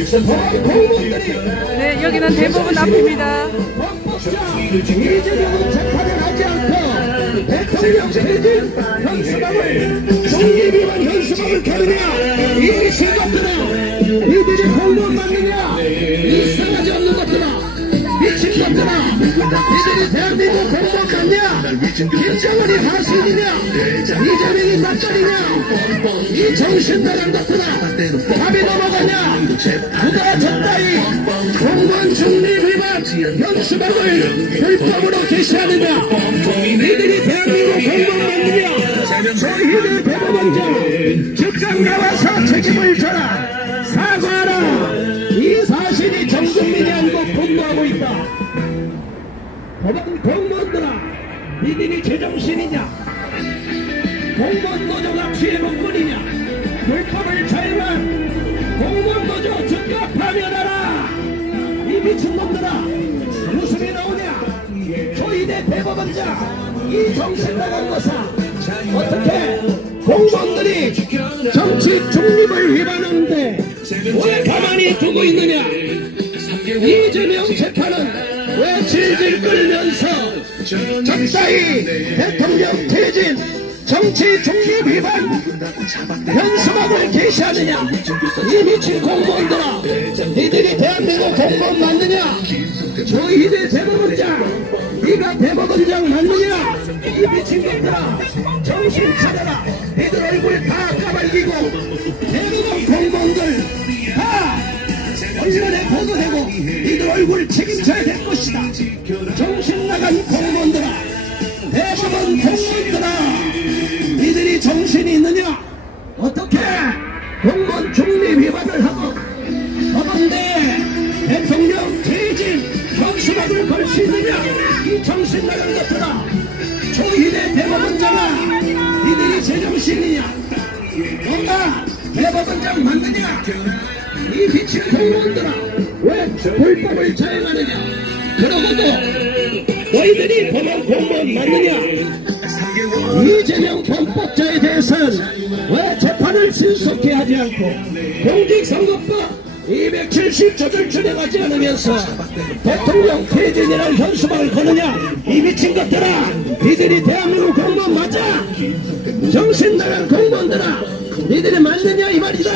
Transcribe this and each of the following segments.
네, 여기는 대법원 앞입니다. 이재명은 재판을 하지 않고 대통령 퇴진 현수막을 종립위원 현수막을 켜느냐 이 미친 것들아, 이들이 공무원 맞느냐 이 싸가지 없는 것들아, 미친 것들아, 이들이 대한민국 공무원 맞냐, 김정은이 하수인이냐 이재명이 낯설이냐 이 정신 나간 것들아, 답이 넘어가냐, 누가 저따위 공무원 중립 위반 현수막을 불법으로 게시하느냐, 이들이 대한민국 공무원 맞느냐, 저희들 대법원장 즉각 나와서 책임을 져라, 사과하라. 이 사실이 전 국민이 알고 분노하고 있다. 법원 공무원들아, 니들이 제정신이냐, 공무원 노조가 피해복권이냐, 불법을 자행한 공무원 노조 즉각 파면하라. 이 미친놈들아, 웃음이 나오냐, 조희대 대법원장 이 정신 나간 것아, 어떻게 공무원들이 정치 중립을 위반하는데 왜 가만히 두고 있느냐, 이재명 재판은 왜 질질 끌면서 적당히 대통령 퇴진 정치 중립 위반 현수막을 게시하느냐, 이 미친 공무원들아, 니들이 대한민국 공무원 맞느냐, 조희대 대법원장 네가 대법원장 맞느냐, 이 미친 것들아, 정신 차려라. 니들 얼굴 다 까발기고 대법원 공무원들 다 언론에 보도되고 니들 얼굴 책임져야 될 것이다. 정신 나간 공무원들아, 대법원 공무원들아, 니들이 정신이 있느냐, 어떻게 공무원 중립 위반을 하고 법원대에 대통령 퇴진 현수막을 걸 수 있느냐, 이 정신 나간 것들아, 조희대 대법원장아, 니들이 제정신이냐, 너가 대법원장 맞느냐, 이 미친 공무원들아, 왜 불법을 자행하느냐, 그러고도 너희들이 법원 공무원 맞느냐, 이재명 범법자에 대해서는 왜 재판을 신속히 하지 않고 공직선거법 270조를 준행하지 않으면서 대통령 퇴진이라는 현수막을 거느냐, 이 미친 것들아, 니들이 대한민국 공무원 맞아, 정신 나간 공무원들아, 니들이 맞느냐 이 말이다.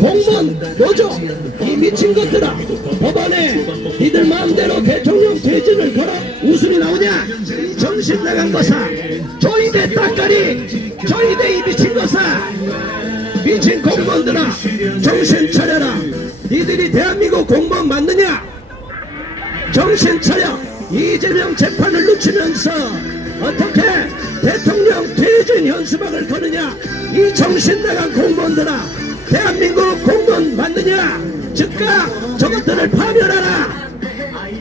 공무원 노조 이 미친 것들아, 법원에 니들 마음대로 대통령 퇴진을 걸어 웃음이 나오냐, 정신 나간 것아, 조희대 따까리, 조희대 이 미친 것아, 미친 공무원들아, 정신 차려라. 니들이 대한민국 공무원 맞느냐, 정신 차려. 이재명 재판을 늦추면서 어떻게 대통령 퇴진 현수막을 거느냐, 이 정신 나간 공무원들아, 대한민국 공무원 맞느냐, 즉각 저것들을 파면하라.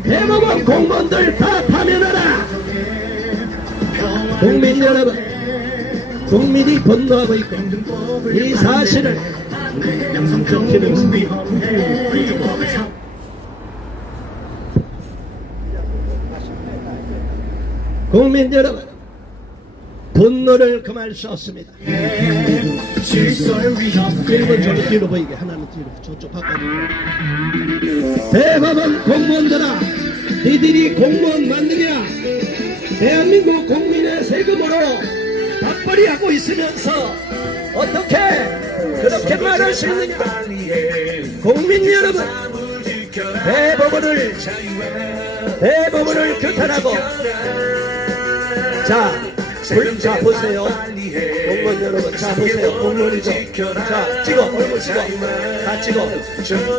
대법원 공무원들 다 파면하라. 국민 여러분, 국민이 분노하고 있고 이 사실을 국민 여러분, 분노를 금할 수 없습니다. 그리고 저를 뒤로 보이게, 하나는 뒤로, 저쪽 바꿔주고. 대법원 공무원들아, 니들이 공무원 맞느냐, 대한민국 국민의 세금으로 밥벌이 하고 있으면서 어떻게 그렇게 말할 수 있느냐. 국민 여러분, 대법원을 규탄하고, 자 보세요, 공무원 여러분, 자 보세요, 공무원이죠. 자 찍어, 얼굴 찍어, 다 찍어,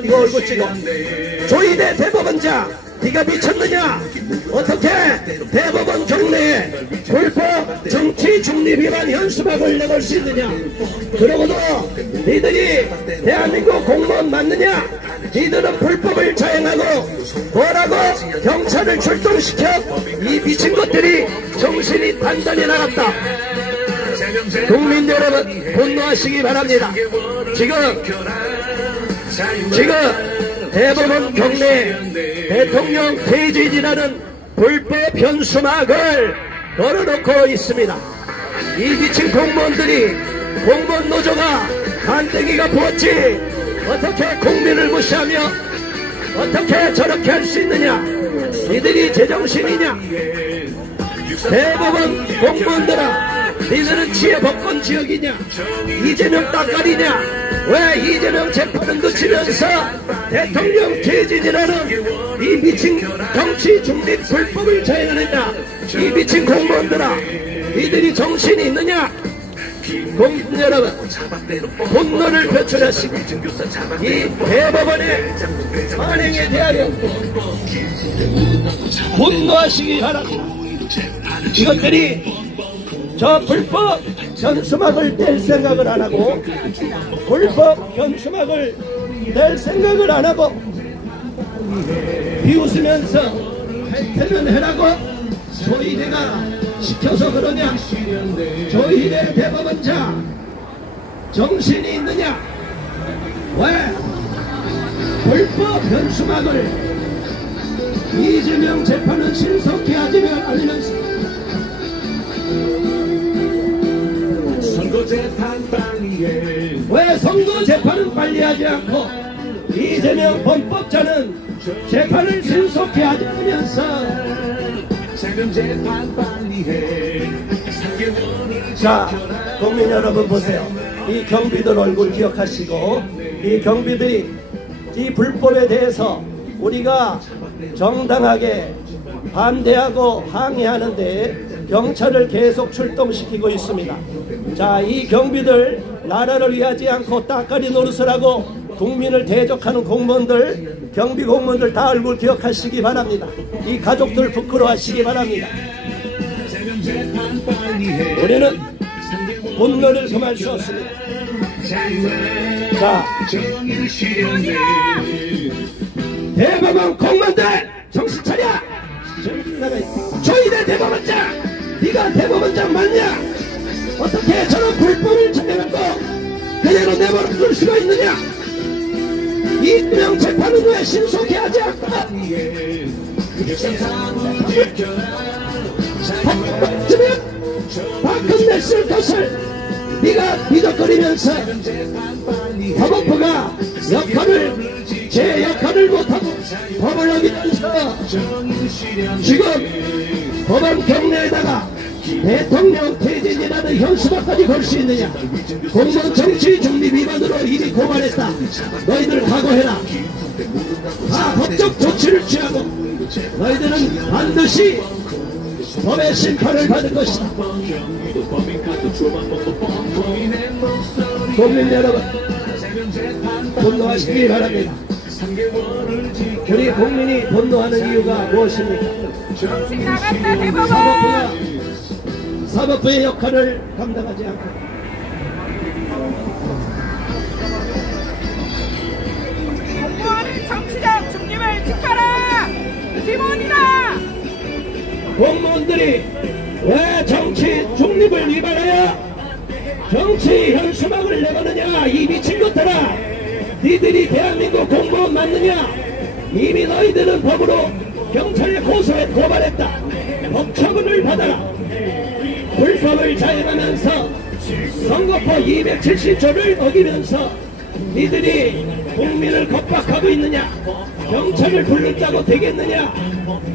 이거 얼굴 찍어. 조희대 대법원장, 네가 미쳤느냐, 어떻게 대법원 경내에 불법 정치 중립 위반 현수막을 내걸 수 있느냐, 그러고도 니들이 대한민국 공무원 맞느냐, 니들은 불법을 자행하고 뭐라고 경찰을 출동시켜, 이 미친 것들이 정신이 단단히 나갔다. 국민 여러분, 분노하시기 바랍니다. 지금 대법원 경내에 대통령 퇴진이라는 불법 현수막을 걸어놓고 있습니다. 이 미친 공무원들이, 공무원 노조가 간땡이가 부었지, 어떻게 국민을 무시하며 어떻게 저렇게 할 수 있느냐? 니들이 제정신이냐? 대법원 공무원들아, 니들은 지혜법권 지역이냐? 이재명 따까리냐? 왜 이재명 재판은 그치면서 대통령 퇴진이라는 이 미친 정치 중립 불법을 자행하느냐? 이 미친 공무원들아, 니들이 정신이 있느냐? 공군 여러분, 분노를 표출하시고 이 대법원의 관행에 대하여 분노하시기 바랍니다. 이것들이 저 불법 현수막을 뗄 생각을 안 하고, 불법 현수막을 뗄 생각을 안 하고 비웃으면서 할 테면 해라고 조이대가 시켜서 그러냐? 조이대 대법원자 정신이 있느냐? 왜 불법 현수막을 이재명 재판은 신속히 하지 않으면서 왜 선거 재판은 빨리 하지 않고 이재명 범법자는 재판을 신속히 하지 않으면서 자, 국민 여러분 보세요. 이 경비들 얼굴 기억하시고, 이 경비들이 이 불법에 대해서 우리가 정당하게 반대하고 항의하는데 경찰을 계속 출동시키고 있습니다. 자, 이 경비들 나라를 위하지 않고 따까리 노릇을 하고 국민을 대적하는 공무원들, 경비 공무원들 다 얼굴 기억하시기 바랍니다. 이 가족들 부끄러워하시기 바랍니다. 우리는 분노를 금할 수 없습니다. 자, 대법원 공무원들 정신 차려! 조이대 대법원장! 네가 대법원장 맞냐? 어떻게 저런 불법을 자행하고 그대로 내버려둘 수가 있느냐? 이재명 재판은 왜 신속히 하지 않고 박근혜 냈을 것을 네가 비덕거리면서 법원부가 제 역할을 못하고 법을 어기면서 지금 법원 경내에다가 대통령 퇴진이라는 현수막까지 걸 수 있느냐? 공무원 정치 중립 위반으로 이미 고발했다. 너희들 각오해라. 다 법적 조치를 취하고 너희들은 반드시 법의 심판을 받을 것이다. 국민 여러분, 분노하시기 바랍니다. 우리 국민이 분노하는 이유가 무엇입니까? 사법부의 역할을 감당하지 않고 공무원은 정치적 중립을 지켜라! 기본이다! 공무원들이 왜 정치 중립을 위반하여 정치 현수막을 내거느냐? 이 미친 것들아! 니들이 대한민국 공무원 맞느냐? 이미 너희들은 법으로 경찰에 고발했다. 법처분을 받아라. 불법을 자행하면서 선거법 270조를 어기면서 니들이 국민을 겁박하고 있느냐? 경찰을 불렀다고 되겠느냐?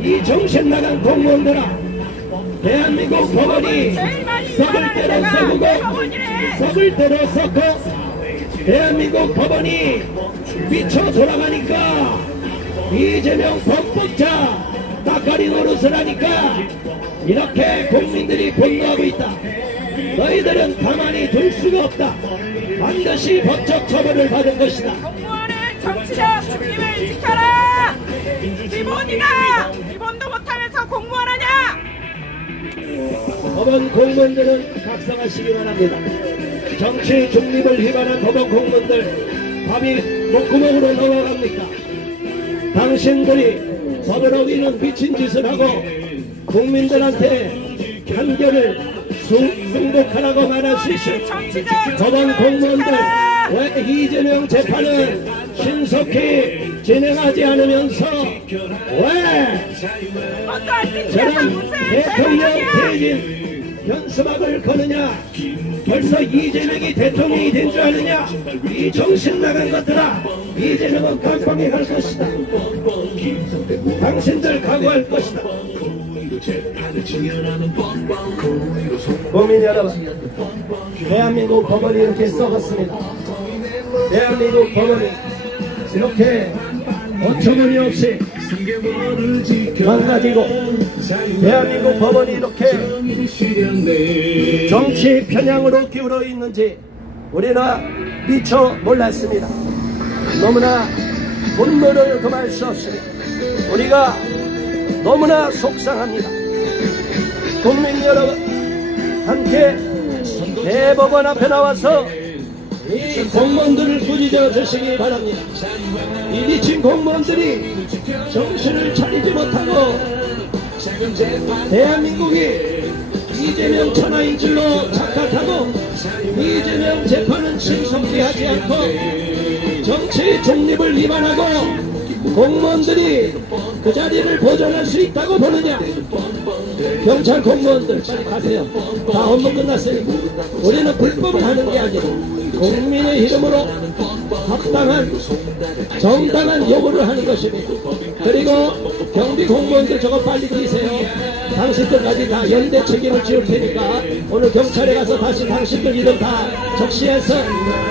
이 정신나간 공무원들아, 대한민국 법원이 썩을 대로 썩고 썩을 대로 썩고 대한민국 법원이 미쳐 돌아가니까 이재명 범법자 따까리 노릇을 하니까 이렇게 국민들이 분노하고 있다. 너희들은 가만히 둘 수가 없다. 반드시 법적 처벌을 받을 것이다. 공무원은 정치적 중립을 지켜라! 기본이다! 기본도 못하면서 공무원 하냐? 법원 공무원들은 각성하시기 바랍니다. 정치 중립을 위반한 법원 공무원들 밥이 목구멍으로 넘어갑니까? 당신들이 법을 어기는 미친 짓을 하고 국민들한테 판결을 승복하라고 말할 수 있어요. 법원 공무원들, 왜 이재명 재판은 신속히 진행하지 않으면서 왜 저런 대통령 퇴진 현수막을 거느냐? 벌써 이재명이 대통령이 된 줄 아느냐? 이 정신 나간 것들아, 이재명은 깜빵에 갈 것이다. 당신들 각오할 것이다. 국민 여러분, 대한민국 법원이 이렇게 썩었습니다. 대한민국 법원이 이렇게 어처구니없이 망가지고, 대한민국 법원이 이렇게 정치 편향으로 기울어 있는지 우리는 미처 몰랐습니다. 너무나 분노를 금할 수 없습니다. 우리가 너무나 속상합니다. 국민 여러분, 함께 대법원 앞에 나와서 이 공무원들을 꾸짖어 주시기 바랍니다. 이 미친 공무원들이 정신을 차리지 못하고 대한민국이 이재명 천하인 줄로 착각하고 이재명 재판은 신속히 하지 않고 정치 중립을 위반하고 공무원들이 그 자리를 보존할 수 있다고 보느냐? 경찰 공무원들 빨리 가세요. 다 업무 끝났으니까. 우리는 불법을 하는 게 아니라 국민의 이름으로 합당한 정당한 요구를 하는 것입니다. 그리고 경비 공무원들 저거 빨리 뛰세요. 당신들까지 다 연대 책임을 지을 테니까 오늘 경찰에 가서 다시 당신들 이름 다 적시해서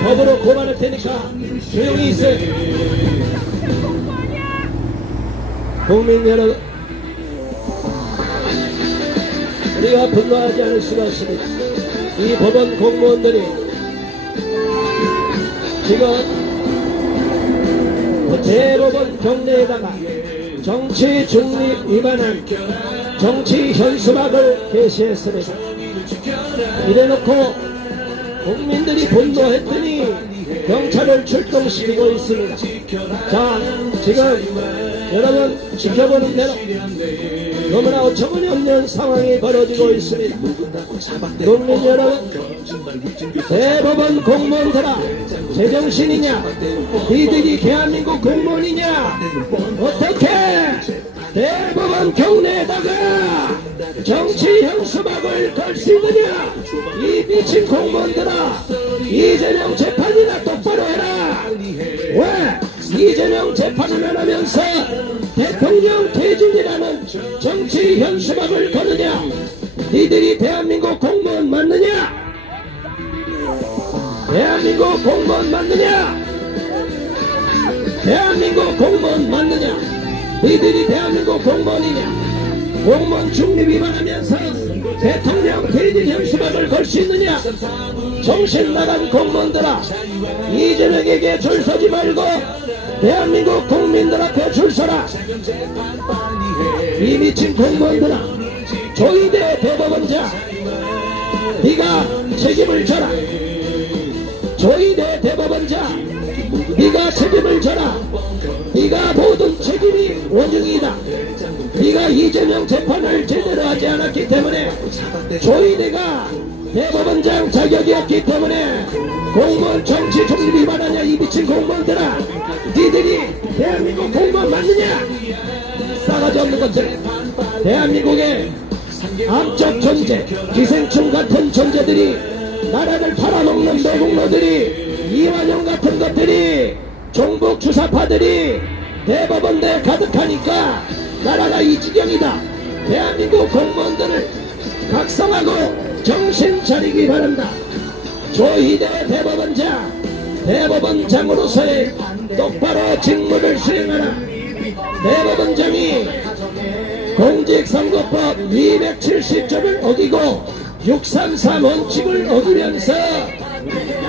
법으로 고발할 테니까 조용히 있어요. 국민 여러분, 우리가 분노하지 않을 수가 없습니다. 이 법원 공무원들이 지금 대법원 경내에다가 정치 중립 위반한 정치 현수막을 게시했습니다. 이래놓고 국민들이 분노했더니 경찰을 출동시키고 있습니다. 자, 지금 여러분 지켜보는 대로 너무나 어처구니없는 상황이 벌어지고 있습니다. 국민 여러분, 대법원 공무원들아, 제정신이냐? 니들이 대한민국 공무원이냐? 어떻게 대법원 경내에다가 정치 현수막을 걸 수 있느냐? 이 미친 공무원들아, 이재명 재판이나 똑바로 해라. 왜 이재명 재판을 안 하면서 대통령 퇴진이라는 정치 현수막을 거느냐? 니들이 대한민국 공무원 맞느냐? 대한민국 공무원 맞느냐? 대한민국 공무원 맞느냐? 니들이 대한민국 공무원이냐? 공무원 중립 위반하면서 대통령 퇴진 현수막을 걸 수 있느냐? 정신 나간 공무원들아, 이재명에게 줄 서지 말고 대한민국 국민들 앞에 줄 서라. 이 미친 공무원들아, 조희대 대법원장, 네가 책임을 져라. 조희대 대법원장, 네가 책임을 져라. 네가 모든 책임이 원흉이다. 네가 이재명 재판을 제대로 하지 않았기 때문에, 조희대가 대법원장 자격이 없기 때문에 공무원 정치 중립 위반하냐? 이 미친 공무원들아, 니들이 대한민국 공무원 맞느냐? 싸가지 없는 것들, 대한민국의 암적 존재, 기생충 같은 존재들이, 나라를 팔아먹는 매국노들이, 이완용 같은 것들이, 종북 주사파들이 대법원대에 가득하니까 나라가 이 지경이다. 대한민국 공무원들을 각성하고 정신 차리기 바란다. 조희대 대법원장, 대법원장으로서의 똑바로 직무를 수행하라. 대법원장이 공직선거법 270조를 어기고 633 원칙을 어기면서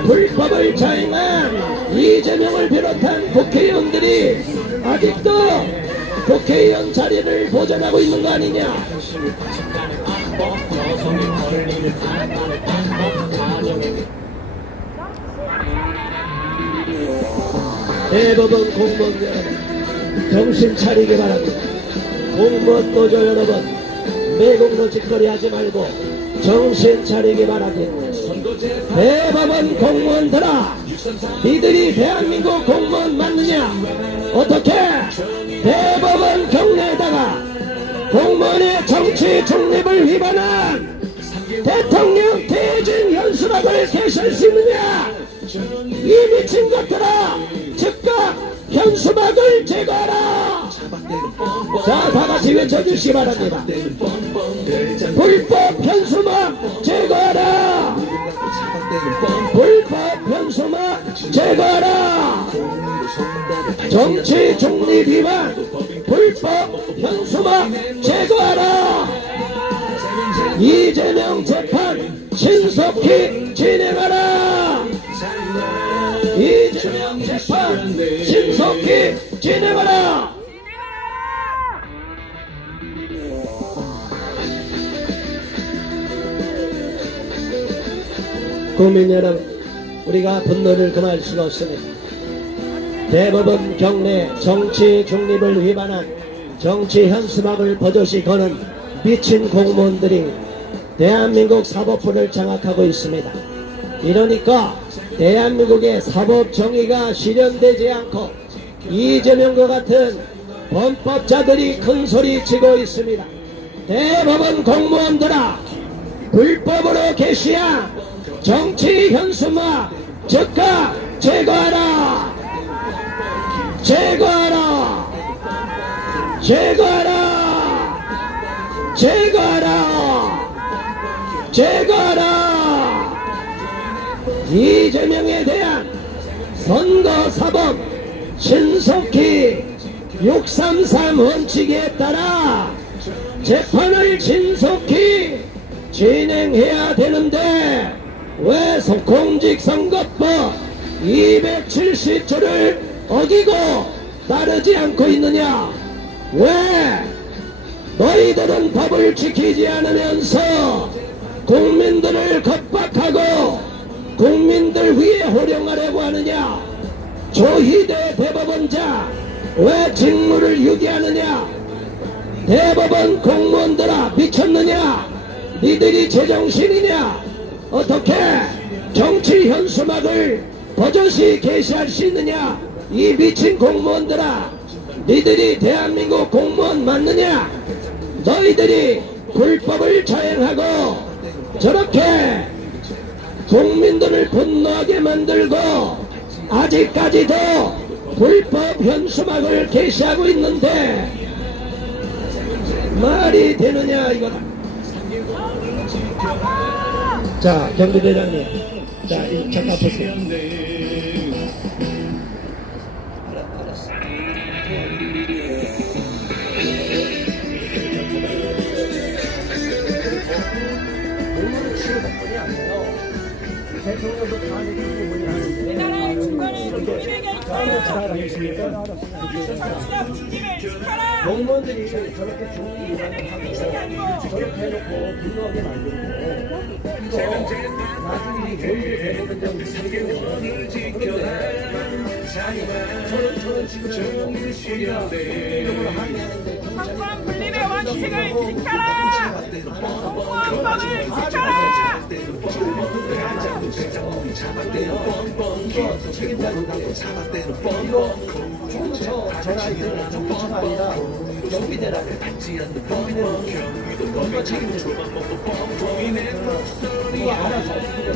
불법을 자행한 이재명을 비롯한 국회의원들이 아직도 국회의원 자리를 보존하고 있는 거 아니냐? 대법원 공무원 여러분, 정신 차리기 바랍니다. 공무원 노조 여러분, 매국노 짓거리 하지 말고 정신 차리기 바랍니다. 대법원 공무원들아, 니들이 대한민국 공무원 맞느냐? 어떻게 대법원 경내에다가 공무원의 정치 중립을 위반한 불법을 개시할 수 있느냐? 이 미친 것들아, 즉각 현수막을 제거하라. 자, 다같이 외쳐주시기 바랍니다. 불법 현수막 제거하라. 불법 현수막 제거하라. 정치 중립 위반 불법 현수막 제거하라. 이재명 재판 신속히 진행하라. 이재명 재판 신속히 진행하라. 국민 여러분, 우리가 분노를 금할 수가 없습니다. 대법원 경내 정치 중립을 위반한 정치 현수막을 버젓이 거는 미친 공무원들이 대한민국 사법부를 장악하고 있습니다. 이러니까 대한민국의 사법 정의가 실현되지 않고 이재명과 같은 범법자들이 큰 소리 치고 있습니다. 대법원 공무원들아, 불법으로 개시한 정치 현수막 즉각 제거하라. 제거하라. 제거하라. 제거하라. 제거하라. 이재명에 대한 선거사법 신속히 633 원칙에 따라 재판을 신속히 진행해야 되는데 왜 공직선거법 270조를 어기고 따르지 않고 있느냐? 왜 너희들은 법을 지키지 않으면서 국민들을 겁박하고 국민들 위에 호령하려고 하느냐? 조희대 대법원장 왜 직무를 유기하느냐? 대법원 공무원들아, 미쳤느냐? 니들이 제정신이냐? 어떻게 정치 현수막을 버젓이 개시할 수 있느냐? 이 미친 공무원들아, 니들이 대한민국 공무원 맞느냐? 너희들이 불법을 자행하고 저렇게 국민들을 분노하게 만들고 아직까지도 불법 현수막을 개시하고 있는데 말이 되느냐 이거다. 자, 경비대장님, 자, 잠깐 보세요. 알았어. 공무원 치료받거리 안 돼요. 대통령도 다 내기 때문에 하는데. 나라의 중간에 국민에게 잘하겠습니까? 공무원들이 저렇게 중립 위반을 하고 저렇게 해놓고 분노하게 만들고 또 나중에 저희들 대법원장 세계원을 지켜라. 저는 지금 우리가 이름으로 항의하는데 공무원 분립의 원칙을 지켜라. 공무원법을 지켜라. 이거 책임자들하고 이거 총무처 전화기는 총무처가 아니라 경비대라고. 경비대는 이거 책임져. 이거 알아서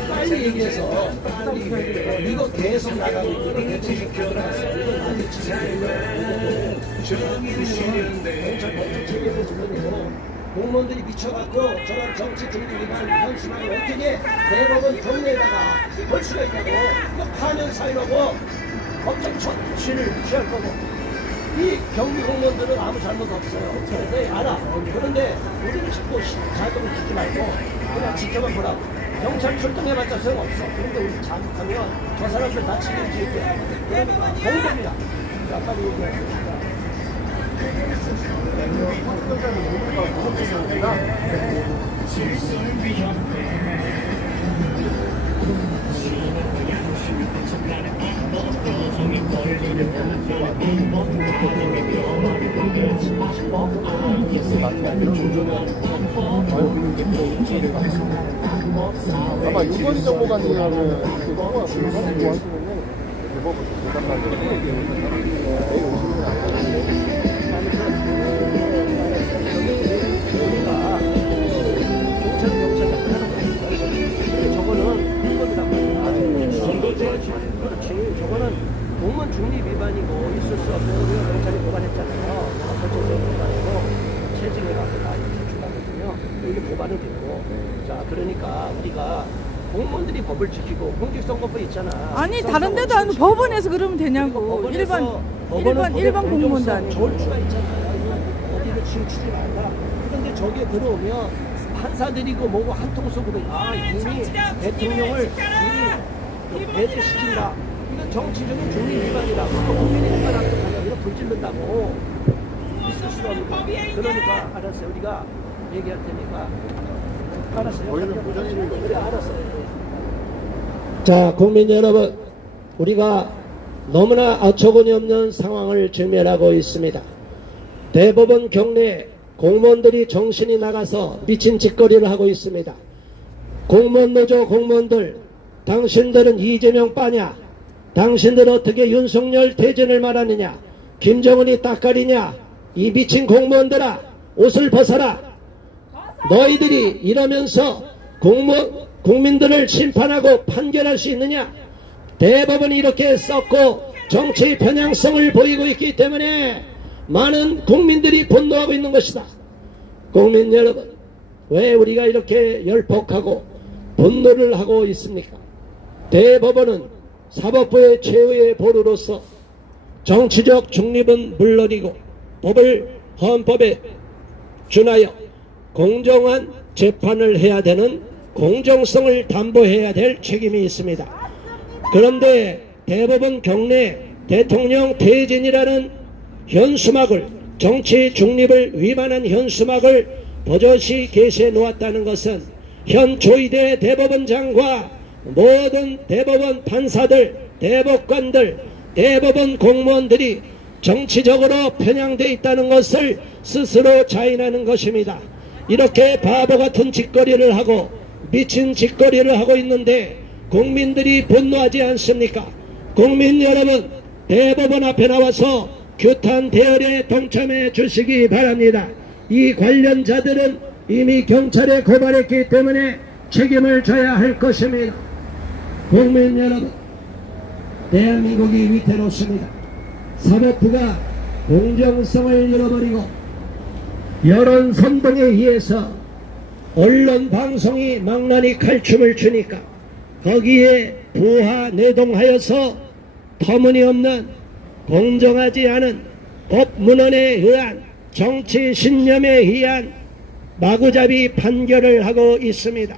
빨리 얘기해서 이거 계속 나가고 있거든. 이건 아직 지금 공무원들이 미쳐갖고 저런 정치 중립 위반 현수막을 어떻게 대법원 경내에다가 볼 수가 있냐고. 이거 파면 사유라고 법정 처치를 취할 거고. 이 경비 공무원들은 아무 잘못 없어요. 네, 알아. 그런데 우리는 자꾸 자격을 주지 말고 그냥 지켜만 보라고. 경찰 출동해봤자 소용없어. 그런데 우리 잘못하면 저 사람들 다 책임질 거야. 그러니까 공범이야. 아까 얘기했으니까. 아마 유권자 정보관이라는 그거가 하시면은 대법원 대답하는 내일 오시면 안 되는데. 우리가 경찰 하는 거니까 저거는 불법이라고. 우리가 경찰이 고발했잖아요. 법정에 고발하고 체증에 가서 다 제출하거든요. 이게 고발은 됐고, 자 그러니까 우리가 공무원들이 법을 지키고 공직선거법 있잖아. 아니 다른 데도 아니고 법원에서 그러면 되냐고. 일반 공무원도 아니고. 절주가 있잖아요. 어디를 치우치지 말라. 그런데 저기에 들어오면 판사들이고 뭐고 한통 쏘고 이미 대통령을 이미 배제시킨다. 이건 정치적인 중립 위반이라고. 국민이 위반하는 거 이거 불질른다고. 있을 수가 없는. 그러니까 알았어요. 우리가 얘기할 테니까. 알았어요. 저희는 부장님이 그래 알았어요. 자, 국민 여러분, 우리가 너무나 어처구니 없는 상황을直面하고 있습니다. 대법원 경내에 공무원들이 정신이 나가서 미친 짓거리를 하고 있습니다. 공무원 노조 공무원들, 당신들은 이재명 빠냐? 당신들 어떻게 윤석열 대전을 말하느냐? 김정은이 딱가리냐? 이 미친 공무원들아, 옷을 벗어라. 너희들이 이러면서 국민들을 심판하고 판결할 수 있느냐? 대법원이 이렇게 썩고 정치 편향성을 보이고 있기 때문에 많은 국민들이 분노하고 있는 것이다. 국민 여러분, 왜 우리가 이렇게 열폭하고 분노를 하고 있습니까? 대법원은 사법부의 최후의 보루로서 정치적 중립은 물론이고 법을 헌법에 준하여 공정한 재판을 해야 되는 공정성을 담보해야 될 책임이 있습니다. 그런데 대법원 경내 대통령 퇴진이라는 현수막을, 정치 중립을 위반한 현수막을 버젓이 게시해 놓았다는 것은 현 조희대 대법원장과 모든 대법원 판사들, 대법관들, 대법원 공무원들이 정치적으로 편향되어 있다는 것을 스스로 자인하는 것입니다. 이렇게 바보 같은 짓거리를 하고 미친 짓거리를 하고 있는데 국민들이 분노하지 않습니까? 국민 여러분, 대법원 앞에 나와서 규탄 대열에 동참해 주시기 바랍니다. 이 관련자들은 이미 경찰에 고발했기 때문에 책임을 져야 할 것입니다. 국민 여러분, 대한민국이 위태롭습니다. 사법부가 공정성을 잃어버리고 여론 선동에 의해서 언론 방송이 망나니 칼춤을 추니까 거기에 부하 내동하여서 터무니없는 공정하지 않은 법문헌에 의한 정치 신념에 의한 마구잡이 판결을 하고 있습니다.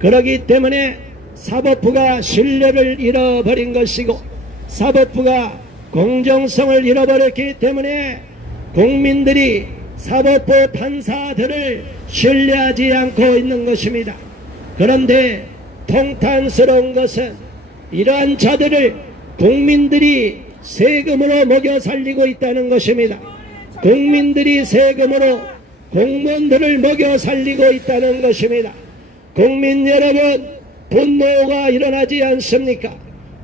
그렇기 때문에 사법부가 신뢰를 잃어버린 것이고 사법부가 공정성을 잃어버렸기 때문에 국민들이 사법부 판사들을 신뢰하지 않고 있는 것입니다. 그런데 통탄스러운 것은 이러한 자들을 국민들이 세금으로 먹여 살리고 있다는 것입니다. 국민들이 세금으로 공무원들을 먹여 살리고 있다는 것입니다. 국민 여러분, 분노가 일어나지 않습니까?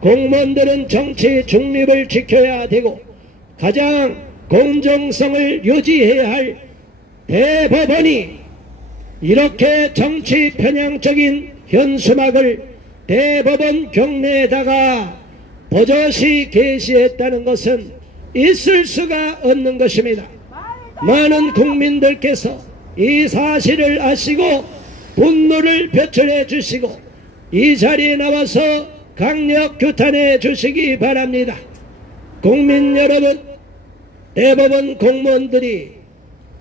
공무원들은 정치 중립을 지켜야 되고 가장 공정성을 유지해야 할 대법원이 이렇게 정치 편향적인 현수막을 대법원 경내에다가 버젓이 게시했다는 것은 있을 수가 없는 것입니다. 많은 국민들께서 이 사실을 아시고 분노를 표출해 주시고 이 자리에 나와서 강력 규탄해 주시기 바랍니다. 국민 여러분, 대법원 공무원들이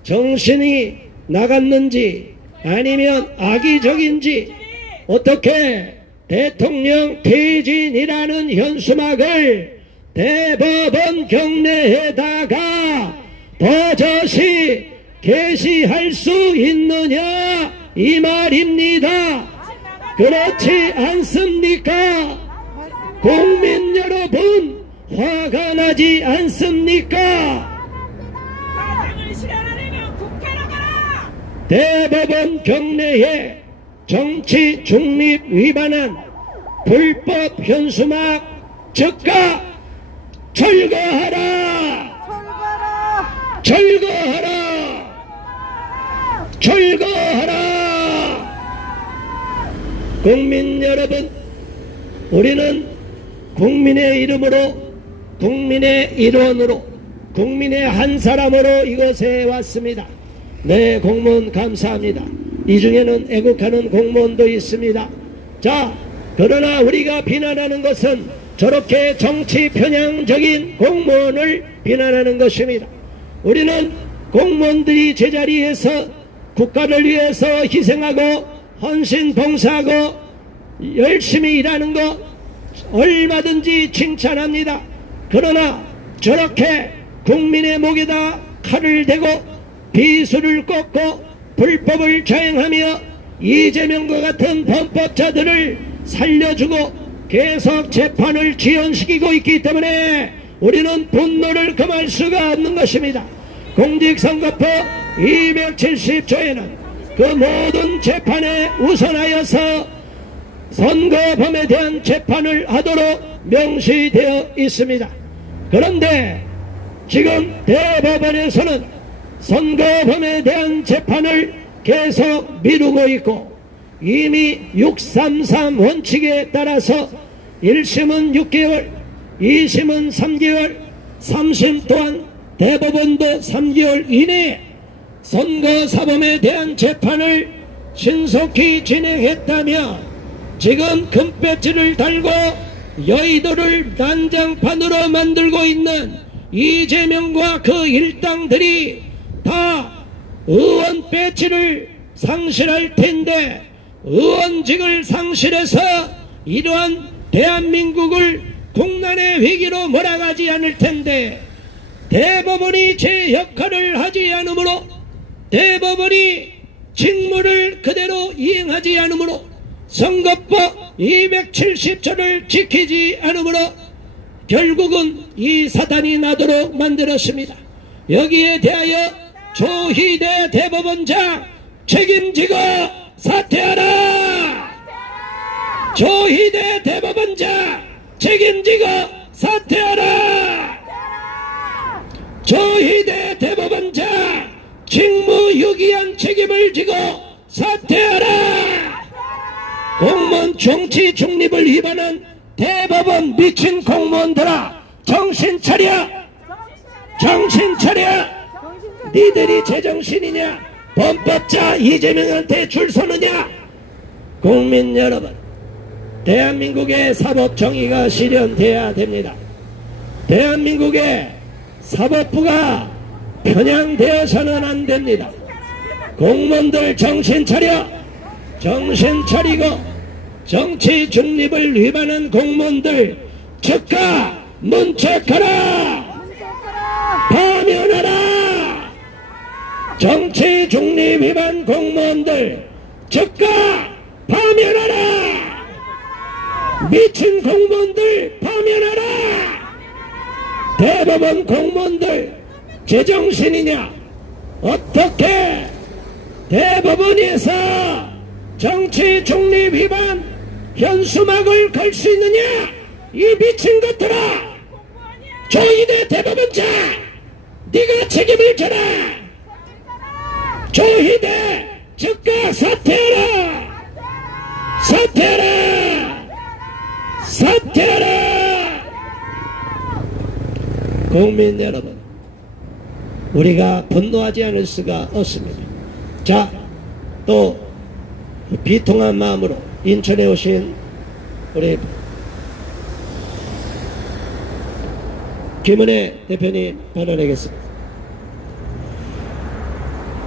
정신이 나갔는지 아니면 악의적인지 어떻게 대통령 퇴진이라는 현수막을 대법원 경내에다가 버젓이 게시할 수 있느냐 이 말입니다. 그렇지 않습니까? 국민 여러분, 화가 나지 않습니까? 사상을 실현하려면 국회로 가라! 대법원 경내에 정치 중립 위반한 불법 현수막 즉각 철거하라! 철거하라! 철거하라! 국민 여러분, 우리는 국민의 이름으로, 국민의 일원으로 국민의 한 사람으로 이곳에 왔습니다. 네, 공무원 감사합니다. 이 중에는 애국하는 공무원도 있습니다. 자, 그러나 우리가 비난하는 것은 저렇게 정치 편향적인 공무원을 비난하는 것입니다. 우리는 공무원들이 제자리에서 국가를 위해서 희생하고 헌신 봉사하고 열심히 일하는 것 얼마든지 칭찬합니다. 그러나 저렇게 국민의 목에다 칼을 대고 비수를 꽂고 불법을 자행하며 이재명과 같은 범법자들을 살려주고 계속 재판을 지연시키고 있기 때문에 우리는 분노를 금할 수가 없는 것입니다. 공직선거법 270조에는 그 모든 재판에 우선하여서 선거범에 대한 재판을 하도록 명시되어 있습니다. 그런데 지금 대법원에서는 선거범에 대한 재판을 계속 미루고 있고 이미 633 원칙에 따라서 1심은 6개월, 2심은 3개월, 3심 또한 대법원도 3개월 이내에 선거사범에 대한 재판을 신속히 진행했다며 지금 금배지를 달고 여의도를 난장판으로 만들고 있는 이재명과 그 일당들이 다 의원 배지를 상실할 텐데 의원직을 상실해서 이러한 대한민국을 국난의 위기로 몰아가지 않을 텐데 대법원이 제 역할을 하지 않으므로 대법원이 직무를 그대로 이행하지 않으므로 선거법 270조를 지키지 않으므로 결국은 이 사단이 나도록 만들었습니다. 여기에 대하여 조희대 대법원장 책임지고 사퇴하라! 조희대 대법원장 책임지고 사퇴하라! 조희대 대법원장 직무유기한 책임을 지고 사퇴하라! 공무원 정치 중립을 위반한 대법원 미친 공무원들아 정신 차려! 정신 차려! 니들이 제정신이냐? 범법자 이재명한테 줄 서느냐? 국민 여러분, 대한민국의 사법정의가 실현돼야 됩니다. 대한민국의 사법부가 편향되어서는 안 됩니다. 공무원들 정신 차려! 정신 차리고 정치 중립을 위반한 공무원들 즉각 문책하라! 파면하라! 정치 중립 위반 공무원들 즉각 파면하라! 미친 공무원들 파면하라! 대법원 공무원들 제정신이냐? 어떻게 대법원에서 정치 중립 위반 현수막을 걸 수 있느냐? 이 미친 것들아! 조희대 대법원장 네가 책임을 져라! 조희대 즉각 사퇴하라! 사퇴하라! 사퇴하라! 국민 여러분, 우리가 분노하지 않을 수가 없습니다. 자, 또 비통한 마음으로 인천에 오신 우리 김은혜 대표님 발언하겠습니다.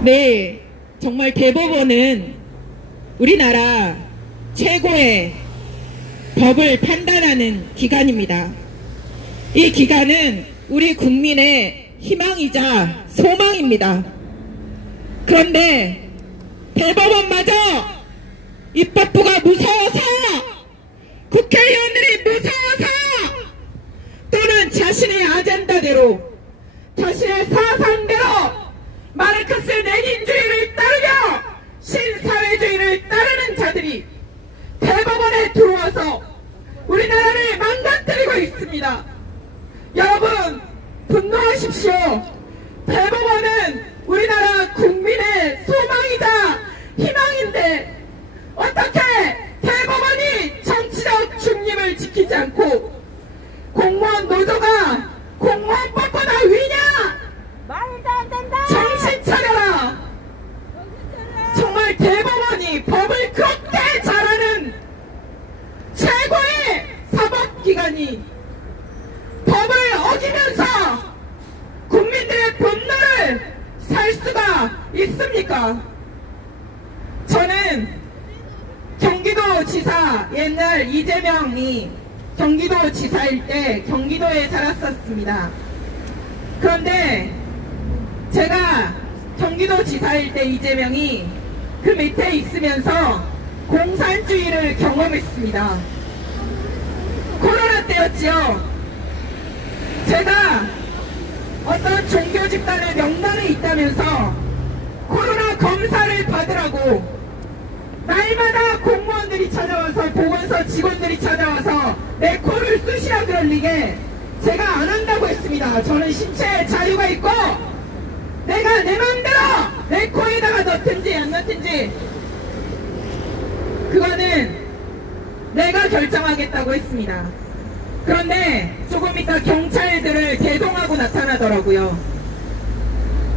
네, 정말 대법원은 우리나라 최고의 법을 판단하는 기관입니다. 이 기관은 우리 국민의 희망이자 소망입니다. 그런데 대법원마저 입법부가 무서워서, 국회의원들이 무서워서, 또는 자신의 아젠다대로, 자신의 사상대로 마르크스 레닌주의를 따르며 신사회주의를 따르는 자들이 대법원에 들어와서 우리나라를 망가뜨리고 있습니다. 여러분, 분노하십시오. 대법원은 우리나라 국민의 소망이자 희망인데 어떻게 대법원이 정치적 중립을 지키지 않고 공무원 노조가 공무원법보다 위냐? 있습니다. 저는 경기도지사, 옛날 이재명이 경기도지사일 때 경기도에 살았었습니다. 그런데 제가 경기도지사일 때 이재명이 그 밑에 있으면서 공산주의를 경험했습니다. 코로나 때였지요. 제가 어떤 종교 집단의 명단에 있다면서 코로나 검사를 받으라고 날마다 공무원들이 찾아와서, 보건소 직원들이 찾아와서 내 코를 쑤시라 그럴리게 제가 안 한다고 했습니다. 저는 신체에 자유가 있고 내가 내 맘대로 내 코에다가 넣든지 안 넣든지 그거는 내가 결정하겠다고 했습니다. 그런데 조금 이따 경찰들을 대동하고 나타나더라고요.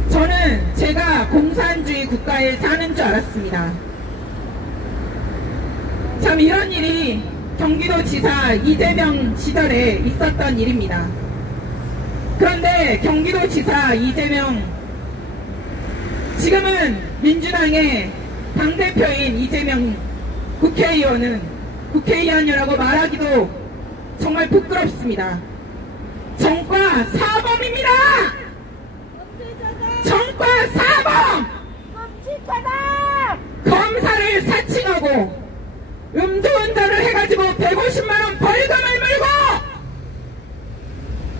저는 제가 공산주의 국가에 사는 줄 알았습니다. 참 이런 일이 경기도지사 이재명 시절에 있었던 일입니다. 그런데 경기도지사 이재명, 지금은 민주당의 당대표인 이재명 국회의원이라고 말하기도 정말 부끄럽습니다. 정과 사범입니다. 정과 사범. 검사를 사칭하고 음주운전을 해가지고 150만원 벌금을 물고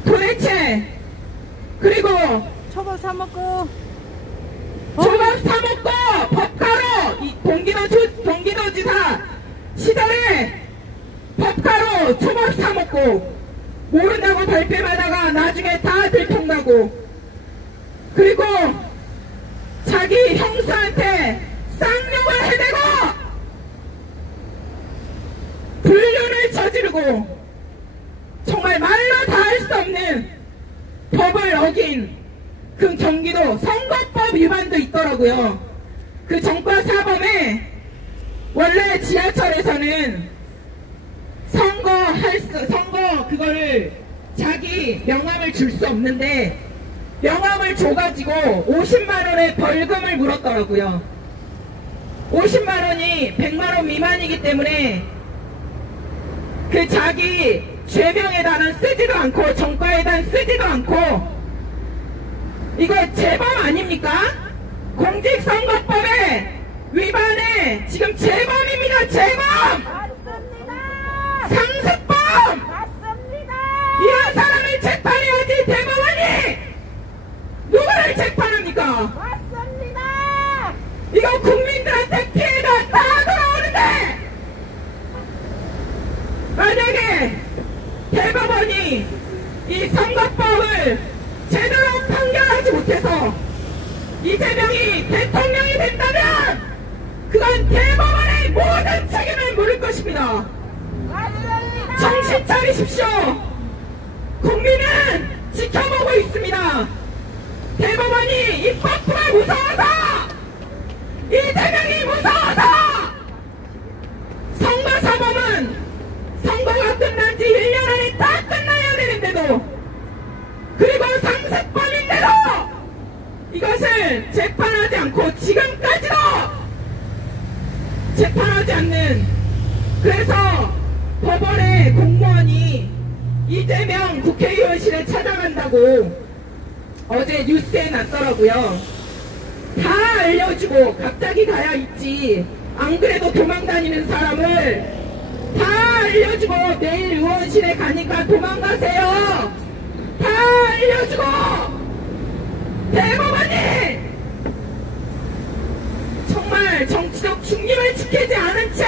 도대체, 그리고 초밥 사 먹고 초밥 사 먹고 법카로, 경기도지사 시절에 법카로 초밥 사 먹고 모른다고 발뺌하다가 나중에 다 들통나고, 그리고 자기 형수한테 쌍욕을 해대고 불륜을 저지르고 정말 말로 다 할 수 없는 법을 어긴 그 경기도 선거법 위반도 있더라고요. 그 정과 사범에 원래 지하철에서는 선거 그거를 자기 명함을 줄 수 없는데 명함을 줘가지고 50만원의 벌금을 물었더라고요. 50만원이 100만원 미만이기 때문에 그 자기 죄명에다는 쓰지도 않고 정과에다는 쓰지도 않고, 이거 재범 아닙니까? 공직선거법에 위반에 지금 재범입니다. 재범! 맞습니다. 상습범! 맞습니다. 이런 사람을 재판해야지 대법원이 누구를 재판합니까? 맞습니다. 이거 국민들한테 피해가 다 돌아오는데 만약에 대법원이 이 선거법을 제대로 판결하지 못해서 이재명이 대통령이 된다면 그건 대법원의 모든 책임을 물을 것입니다. 맞습니다. 정신 차리십시오. 국민은 지켜보고 있습니다. 대법원이 입법부가 무서워서, 이재명이 무서워서, 선거사범은 선거가 끝난 지 1년 안에 다 끝나야 되는데도, 그리고 상습범인데도 이것을 재판하지 않고 지금까지도 재판하지 않는, 그래서 법원의 공무원이 이재명 국회의원실에 찾아간다고 어제 뉴스에 났더라고요. 다 알려주고 갑자기 가야 있지, 안 그래도 도망다니는 사람을 다 알려주고 내일 의원실에 가니까 도망가세요. 다 알려주고 대법원이 정말 정치적 중립을 지키지 않은 채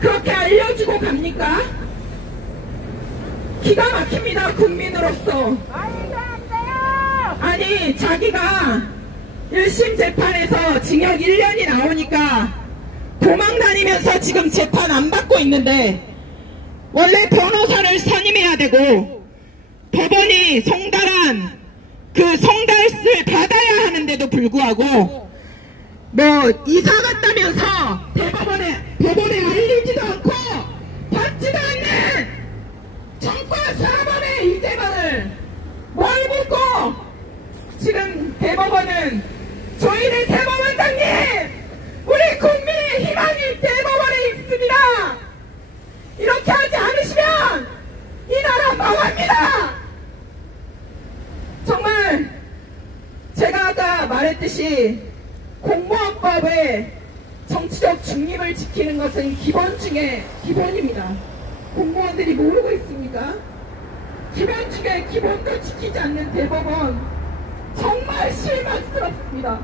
그렇게 알려주고 갑니까? 기가 막힙니다. 국민으로서. 말도 안 돼요. 아니, 자기가 1심 재판에서 징역 1년이 나오니까 도망다니면서 지금 재판 안 받고 있는데, 원래 변호사를 선임해야 되고 법원이 송달한 그 송달을 받아야 하는데도 불구하고 뭐 이사 갔다면서 법원에 알리지도 않고 받지도 않는 정과 사범의 이재명을 뭘 묻고 지금 대법원은 저희를 말했듯이 공무원법의 정치적 중립을 지키는 것은 기본 중에 기본입니다. 공무원들이 모르고 있습니까? 기본 중에 기본도 지키지 않는 대법원, 정말 실망스럽습니다.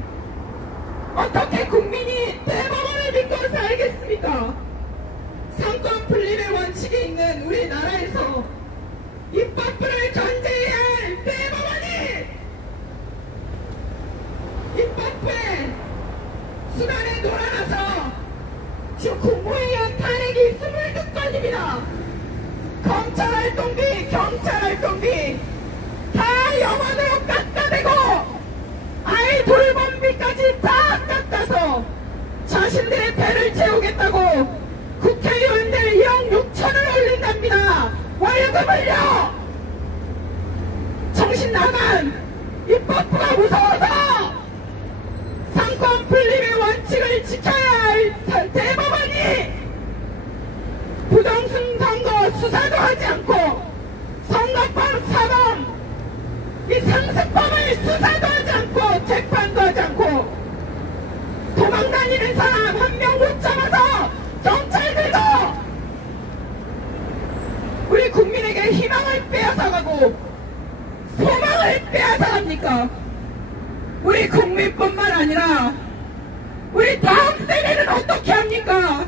어떻게 국민이 대법원을 믿고 살겠습니까? 상권 분립의 원칙이 있는 우리나라에서 입법부를 견제해야 할 대법원이 입법부의 수단에 놀아나서 지금 국무위원 탄핵이 22건입니다. 검찰활동비, 경찰활동비 다 영원으로 깎아내고 아이 돌봄비까지 다 깎아서 자신들의 배를 채우겠다고 국회의원들 2억 6천을 올린답니다. 월급을요. 정신 나간 입법부가 무서워서 상권 분립의 원칙을 지켜야 할 대법원이 부동산 선거 수사도 하지 않고 선거법 사범 이 상습범을 수사도 하지 않고 재판도 하지 않고 도망다니는 사람 한 명 못 잡아서 경찰들도 우리 국민에게 희망을 빼앗아가고 소망을 빼앗아갑니까? 우리 국민뿐만 아니라 우리 다음 세대는 어떻게 합니까?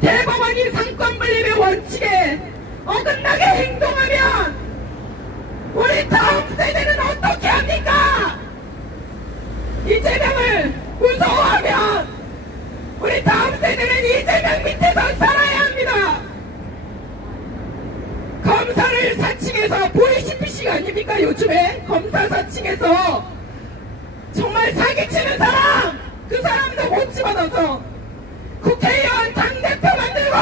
대법원이 상권분립의 원칙에 어긋나게 행동하면 우리 다음 세대는 어떻게 합니까? 이재명을 무서워하면 우리 다음 세대는 이재명 밑에서 살아야 합니다. 검사를 사칭해서 보이시피식 아닙니까? 요즘에 검사 사칭해서 정말 사기치는 사람, 그 사람도 못 집어넣어서 국회의원 당대표 만들고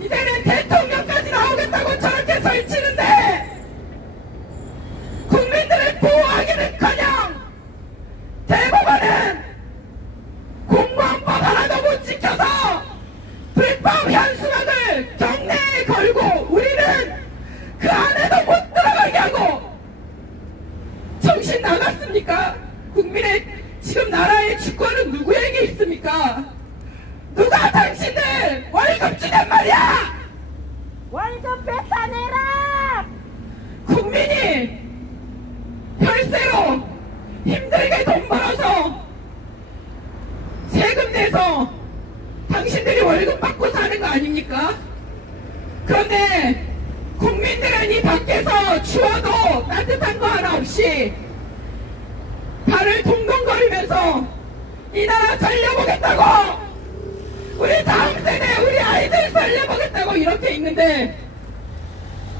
이제는 대통령까지 나오겠다고 저렇게 설치는데 국민들을 보호하기는커녕 대법원은 공무원법 하나도 못 지켜서 불법 현수막을 경내에 걸고 우리는 그 안에도 못 들어가게 하고 정신 나갔습니까? 국민의 지금 나라의 주권은 누구에게 있습니까? 누가 당신들 월급 주냔 말이야! 월급 뺏어내라! 국민이 혈세로 힘들게 돈 벌어서 세금 내서 당신들이 월급 받고 사는 거 아닙니까? 그런데 국민들은 이 밖에서 추워도 따뜻한 거 하나 없이 발을 동동거리면서 이 나라 살려보겠다고 우리 다음 세대 우리 아이들 살려보겠다고 이렇게 있는데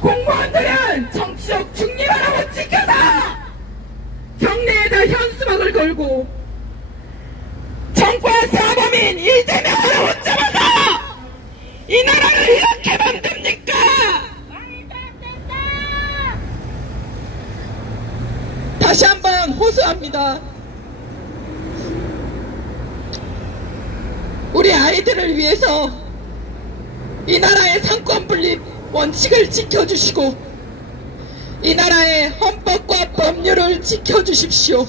공무원들은 정치적 중립 하나 못 지켜서 경내에다 현수막을 걸고 정권 사범인 이재명 하나 못 잡아서 이 나라를 이렇게 만듭니까? 말도 안 된다! 다시 한번 호소합니다. 우리 아이들을 위해서 이 나라의 상권 분립 원칙을 지켜주시고 이 나라의 헌법과 법률을 지켜주십시오.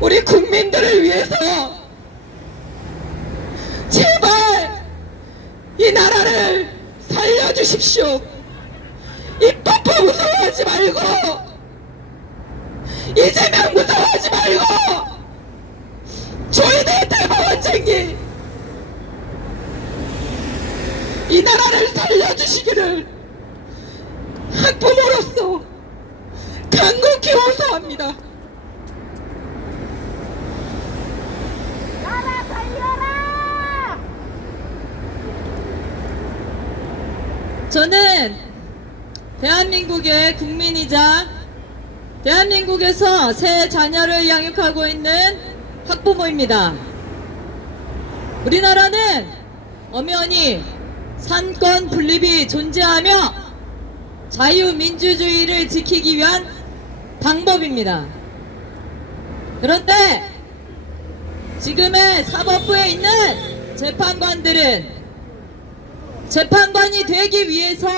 우리 국민들을 위해서 제발 이 나라를 살려주십시오. 입법부 무서워하지 말고 이재명 무서워하지 말고 조인의 대법원장님 이 나라를 살려주시기를 학부모로서 간곡히 호소합니다. 나라 살려라! 저는 대한민국의 국민이자 대한민국에서 새 자녀를 양육하고 있는 학부모입니다. 우리나라는 엄연히 상권 분립이 존재하며 자유민주주의를 지키기 위한 방법입니다. 그런데 지금의 사법부에 있는 재판관들은 재판관이 되기 위해서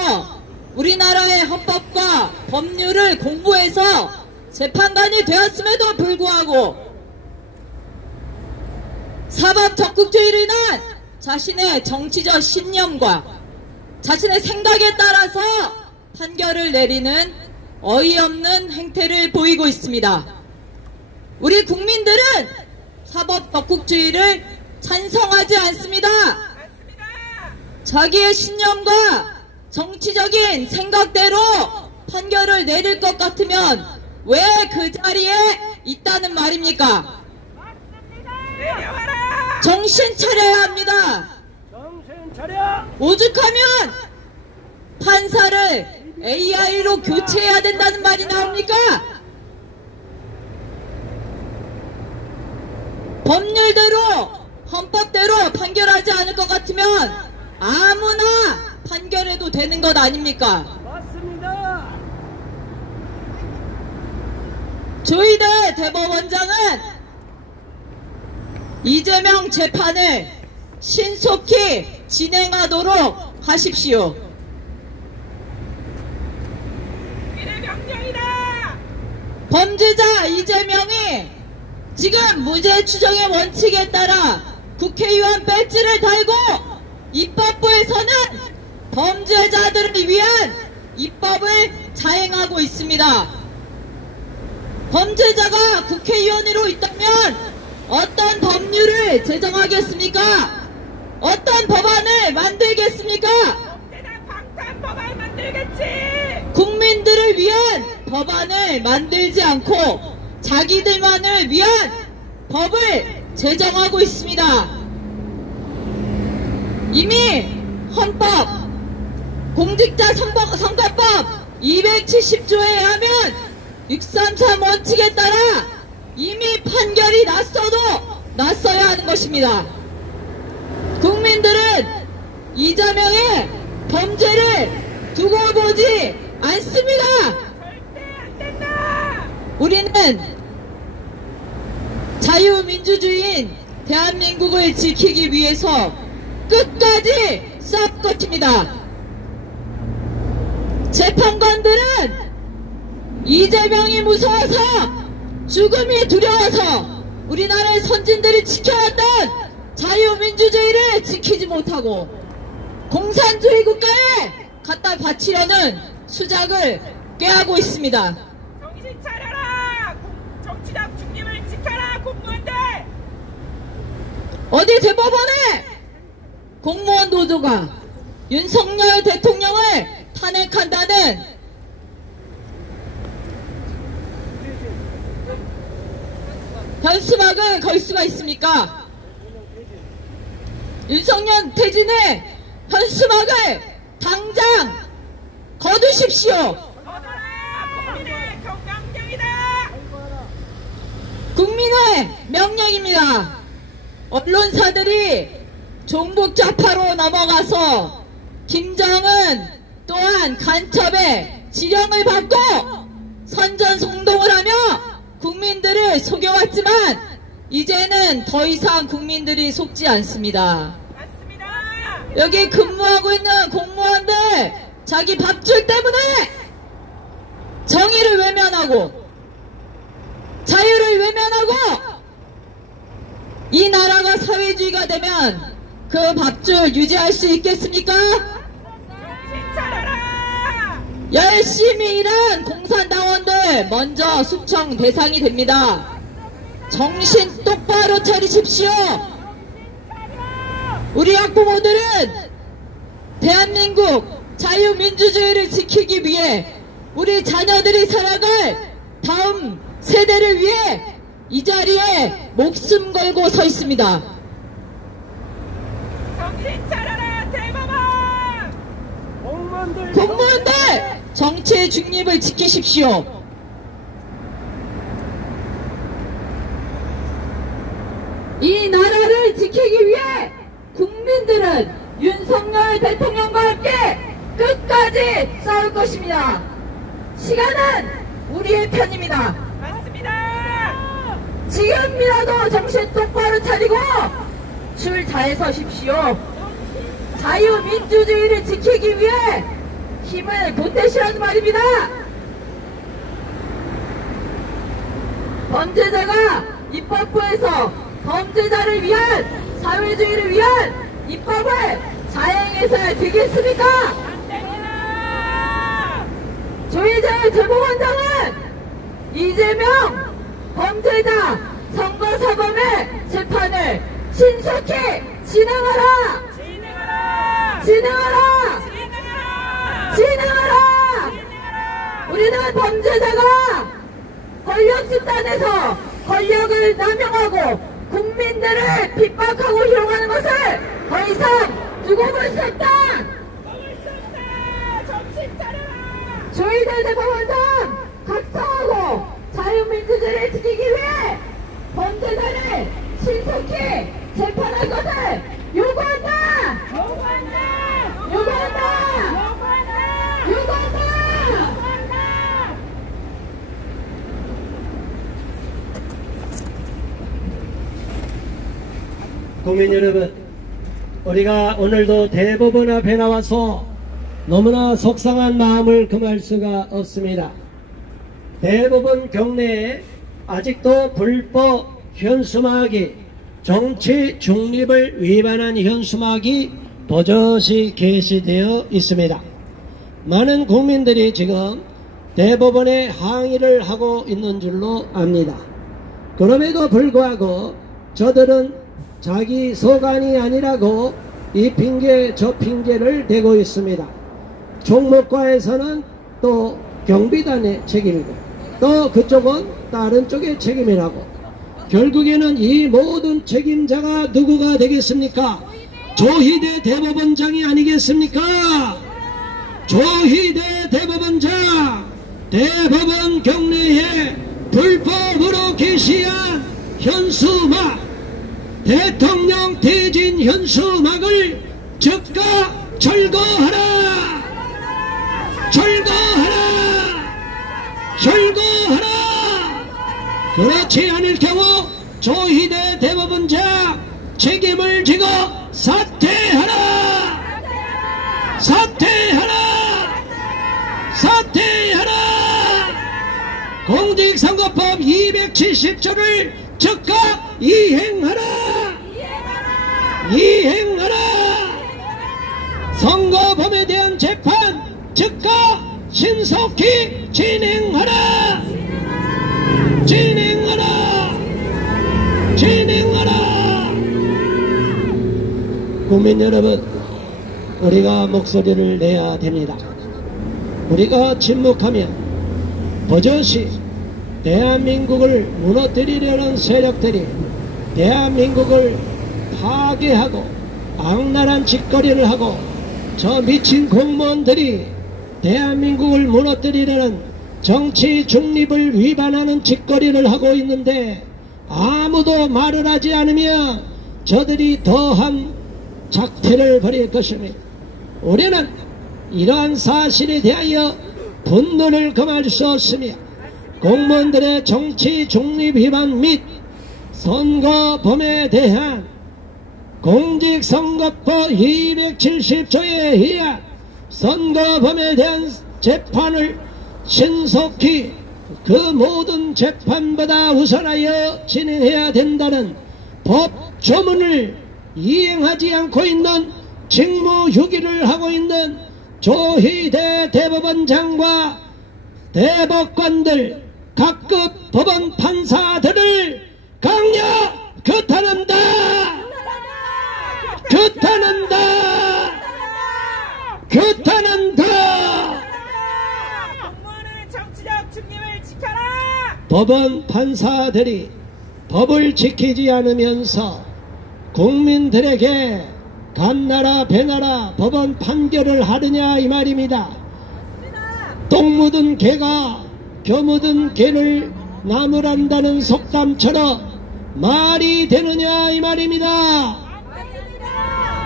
우리나라의 헌법과 법률을 공부해서 재판관이 되었음에도 불구하고 사법 적극주의로 인한 자신의 정치적 신념과 자신의 생각에 따라서 판결을 내리는 어이없는 행태를 보이고 있습니다. 우리 국민들은 사법 적극주의를 찬성하지 않습니다. 자기의 신념과 정치적인 생각대로 판결을 내릴 것 같으면 왜 그 자리에 있다는 말입니까? 정신 차려야 합니다. 오죽하면 판사를 AI로 교체해야 된다는 말이 나옵니까? 법률대로 헌법대로 판결하지 않을 것 같으면 아무나 판결해도 되는 것 아닙니까? 맞습니다. 조희대 대법원장은 이재명 재판을 신속히 진행하도록 하십시오. 범죄자 이재명이 지금 무죄 추정의 원칙에 따라 국회의원 배지를 달고 입법부에서는 범죄자들을 위한 입법을 자행하고 있습니다. 범죄자가 국회의원으로 있다면 어떤 법률을 제정하겠습니까? 어떤 법안을 만들겠습니까? 방탄법안 만들겠지. 국민들을 위한 법안을 만들지 않고 자기들만을 위한 법을 제정하고 있습니다. 이미 헌법, 공직자 선거법 270조에 의하면 633 원칙에 따라 이미 판결이 났어야 하는 것입니다. 국민들은 이재명의 범죄를 두고 보지 않습니다. 절대 안 된다. 우리는 자유민주주의인 대한민국을 지키기 위해서 끝까지 싸울 것입니다. 재판관들은 이재명이 무서워서 죽음이 두려워서 우리나라의 선진들이 지켜왔던 자유민주주의를 지키지 못하고 공산주의 국가에 갖다 바치려는 수작을 꾀하고 있습니다. 정신 차려라. 정치적 중립을 지켜라. 공무원들. 어디 대법원에 공무원 노조가 윤석열 대통령을 탄핵한다는 현수막을 걸 수가 있습니까? 윤석열 퇴진의 현수막을 당장 거두십시오. 국민의 명령이다. 국민의 명령입니다. 언론사들이 종북 좌파로 넘어가서 김정은 또한 간첩의 지령을 받고 선전송동을 하며 국민들을 속여왔지만 이제는 더 이상 국민들이 속지 않습니다. 맞습니다. 여기 근무하고 있는 공무원들 자기 밥줄 때문에 정의를 외면하고 자유를 외면하고 이 나라가 사회주의가 되면 그 밥줄 유지할 수 있겠습니까? 정신 차려라. 열심히 일한 공산당원들 먼저 숙청 대상이 됩니다. 정신 똑바로 차리십시오. 우리 학부모들은 대한민국 자유민주주의를 지키기 위해 우리 자녀들이 살아갈 다음 세대를 위해 이 자리에 목숨 걸고 서 있습니다. 정신 차려라. 대법원. 공무원들 정치의 중립을 지키십시오. 이 나라를 지키기 위해 국민들은 윤석열 대통령과 함께 끝까지 싸울 것입니다. 시간은 우리의 편입니다. 맞습니다. 지금이라도 정신 똑바로 차리고 줄 잘 서십시오. 자유민주주의를 지키기 위해 힘을 보태시라는 말입니다. 범죄자가 입법부에서 범죄자를 위한 사회주의를 위한 입법을 자행해서야 되겠습니까? 조희재 대법원장은 이재명 범죄자 선거사범의 재판을 신속히 진행하라! 우리는 범죄자가 권력 집단에서 권력을 남용하고 국민들을 핍박하고 희롱하는 것을 더 이상 두고 볼 수 없다! 조희대 대법원장 각성하고 자유민주주의를 지키기 위해 범죄자를 신속히 재판할 것을 요구한다! 국민 여러분, 우리가 오늘도 대법원 앞에 나와서 너무나 속상한 마음을 금할 수가 없습니다. 대법원 경내에 아직도 불법 현수막이, 정치 중립을 위반한 현수막이 버젓이 게시되어 있습니다. 많은 국민들이 지금 대법원에 항의를 하고 있는 줄로 압니다. 그럼에도 불구하고 저들은 자기 소관이 아니라고 이 핑계 저 핑계를 대고 있습니다. 총무과에서는 또 경비단의 책임이고 또 그쪽은 다른 쪽의 책임이라고, 결국에는 이 모든 책임자가 누구가 되겠습니까? 조희대 대법원장이 아니겠습니까? 조희대 대법원장, 대법원 경내에 불법으로 게시한 현수막, 대통령 퇴진 현수막을 즉각 철거하라! 그렇지 않을 경우 조희대 대법원장 책임을 지고 사퇴하라! 공직선거법 270조를 즉각 이행하라! 선거범에 대한 재판 즉각 신속히 진행하라! 국민 여러분, 우리가 목소리를 내야 됩니다. 우리가 침묵하면 버젓이 대한민국을 무너뜨리려는 세력들이 대한민국을 파괴하고 악랄한 짓거리를 하고, 저 미친 공무원들이 대한민국을 무너뜨리려는 정치 중립을 위반하는 짓거리를 하고 있는데 아무도 말을 하지 않으면 저들이 더한 작태를 벌일 것입니다. 우리는 이러한 사실에 대하여 분노를 금할 수 없으며 공무원들의 정치 중립 위반 및 선거범에 대한 공직선거법 270조에 의한 선거범에 대한 재판을 신속히 그 모든 재판보다 우선하여 진행해야 된다는 법 조문을 이행하지 않고 있는 직무유기를 하고 있는 조희대 대법원장과 대법관들, 각급 법원 판사들을 강력 규탄한다! 공무원은 정치적 중립을 지켜라! 법원 판사들이 법을 지키지 않으면서 국민들에게 감나라 배나라 법원 판결을 하느냐 이 말입니다. 똥 묻은 개가 겨 묻은 개를 나무란다는 속담처럼 말이 되느냐 이 말입니다.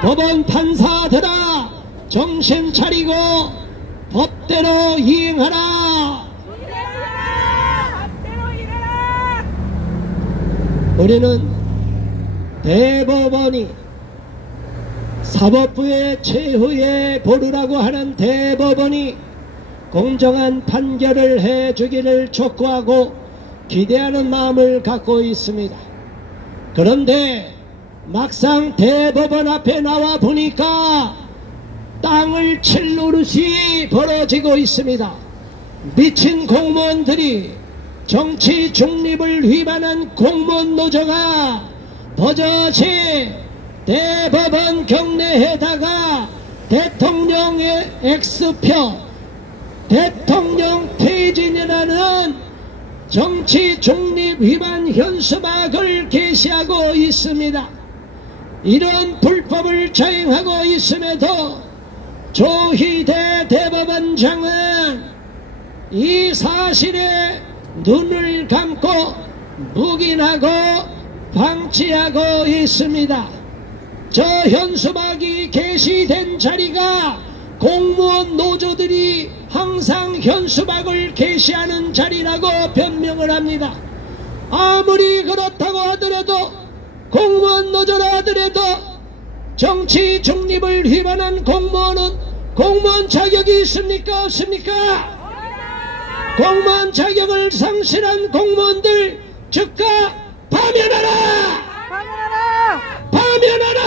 법원 판사들아, 정신 차리고 법대로 이행하라. 우리는 대법원이 사법부의 최후의 보루라고 하는 대법원이 공정한 판결을 해주기를 촉구하고 기대하는 마음을 갖고 있습니다. 그런데 막상 대법원 앞에 나와 보니까 땅을 칠 노릇이 벌어지고 있습니다. 미친 공무원들이 정치 중립을 위반한 공무원 노조가 버젓이 대법원 경내에다가 대통령의 X표 대통령 퇴진이라는 정치 중립 위반 현수막을 게시하고 있습니다. 이런 불법을 자행하고 있음에도 조희대 대법원장은 이 사실에 눈을 감고 묵인하고 방치하고 있습니다. 저 현수막이 게시된 자리가 공무원 노조들이 항상 현수막을 게시하는 자리라고 변명을 합니다. 아무리 그렇다고 하더라도 공무원 노조라 하더라도 정치 중립을 위반한 공무원은 공무원 자격이 있습니까? 없습니까? 공무원 자격을 상실한 공무원들 즉각 파면하라! 파면하라! 파면하라!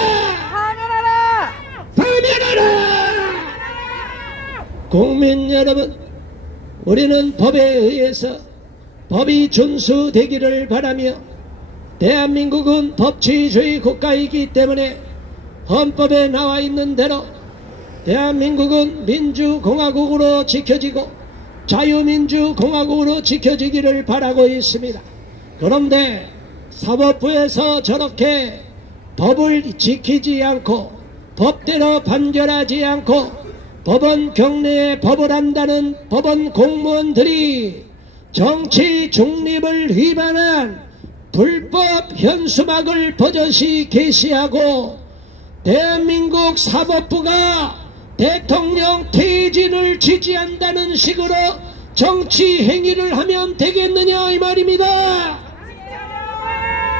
파면하라! 파면하라! 국민 여러분, 우리는 법에 의해서 법이 준수되기를 바라며 대한민국은 법치주의 국가이기 때문에 헌법에 나와 있는 대로 대한민국은 민주공화국으로 지켜지고 자유민주공화국으로 지켜지기를 바라고 있습니다. 그런데 사법부에서 저렇게 법을 지키지 않고 법대로 판결하지 않고 법원 경내에 법을 한다는 법원 공무원들이 정치 중립을 위반한 불법 현수막을 버젓이 게시하고 대한민국 사법부가 대통령 퇴진을 지지한다는 식으로 정치 행위를 하면 되겠느냐 이 말입니다.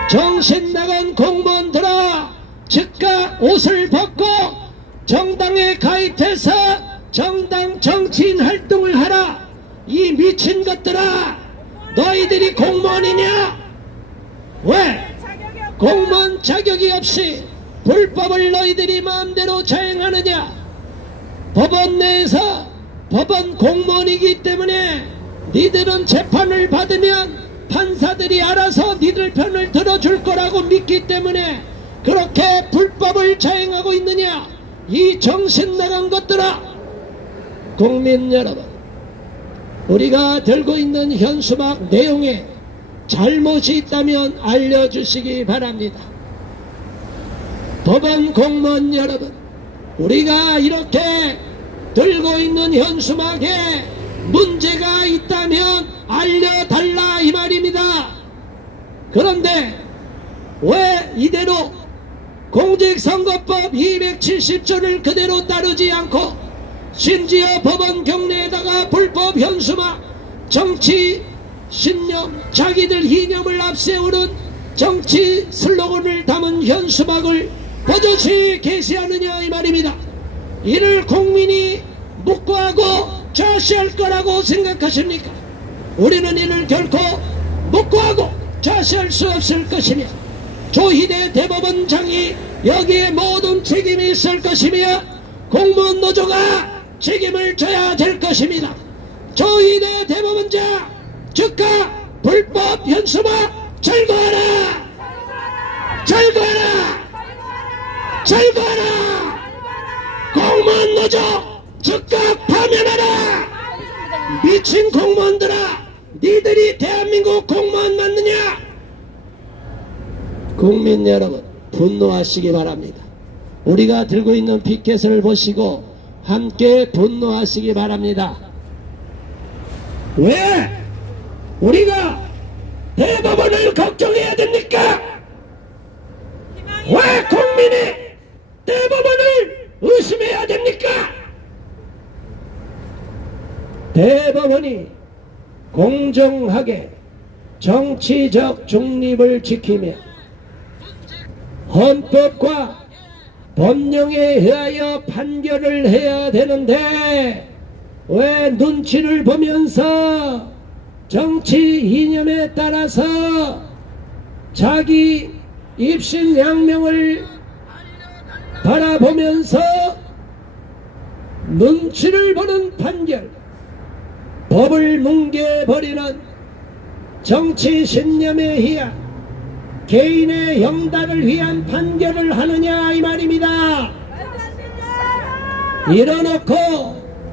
정신 나간 공무원들아, 즉각 옷을 벗고 정당에 가입해서 정당 정치인 활동을 하라. 이 미친 것들아, 너희들이 공무원이냐? 왜 공무원 자격이 없이 불법을 너희들이 마음대로 자행하느냐? 법원 내에서 법원 공무원이기 때문에 니들은 재판을 받으면 판사들이 알아서 니들 편을 들어줄 거라고 믿기 때문에 그렇게 불법을 자행하고 있느냐? 이 정신 나간 것들아! 국민 여러분, 우리가 들고 있는 현수막 내용에 잘못이 있다면 알려주시기 바랍니다. 법원 공무원 여러분, 우리가 이렇게 들고 있는 현수막에 문제가 있다면 알려달라 이 말입니다. 그런데 왜 이대로 공직선거법 270조를 그대로 따르지 않고 심지어 법원 경내에다가 불법 현수막, 정치 신념, 자기들 이념을 앞세우는 정치 슬로건을 담은 현수막을 버젓이 게시하느냐 이 말입니다. 이를 국민이 묵고하고 좌시할 거라고 생각하십니까? 우리는 이를 결코 묵고하고 좌시할 수 없을 것이며 조희대 대법원장이 여기에 모든 책임이 있을 것이며 공무원 노조가 책임을 져야 될 것입니다. 조희대 대법원장 즉각 불법 현수막 철거하라! 철거하라! 철거하라! 공무원 노조 즉각 파면하라! 미친 공무원들아, 니들이 대한민국 공무원 맞느냐? 국민 여러분, 분노하시기 바랍니다. 우리가 들고 있는 피켓을 보시고 함께 분노하시기 바랍니다. 왜 우리가 대법원을 걱정해야 됩니까? 왜 국민이 대법원을 의심해야 됩니까? 대법원이 공정하게 정치적 중립을 지키며 헌법과 법령에 의하여 판결을 해야 되는데 왜 눈치를 보면서 정치 이념에 따라서 자기 입신양명을 바라보면서 눈치를 보는 판결, 법을 뭉개버리는 정치 신념에 의한 개인의 영달을 위한 판결을 하느냐 이 말입니다.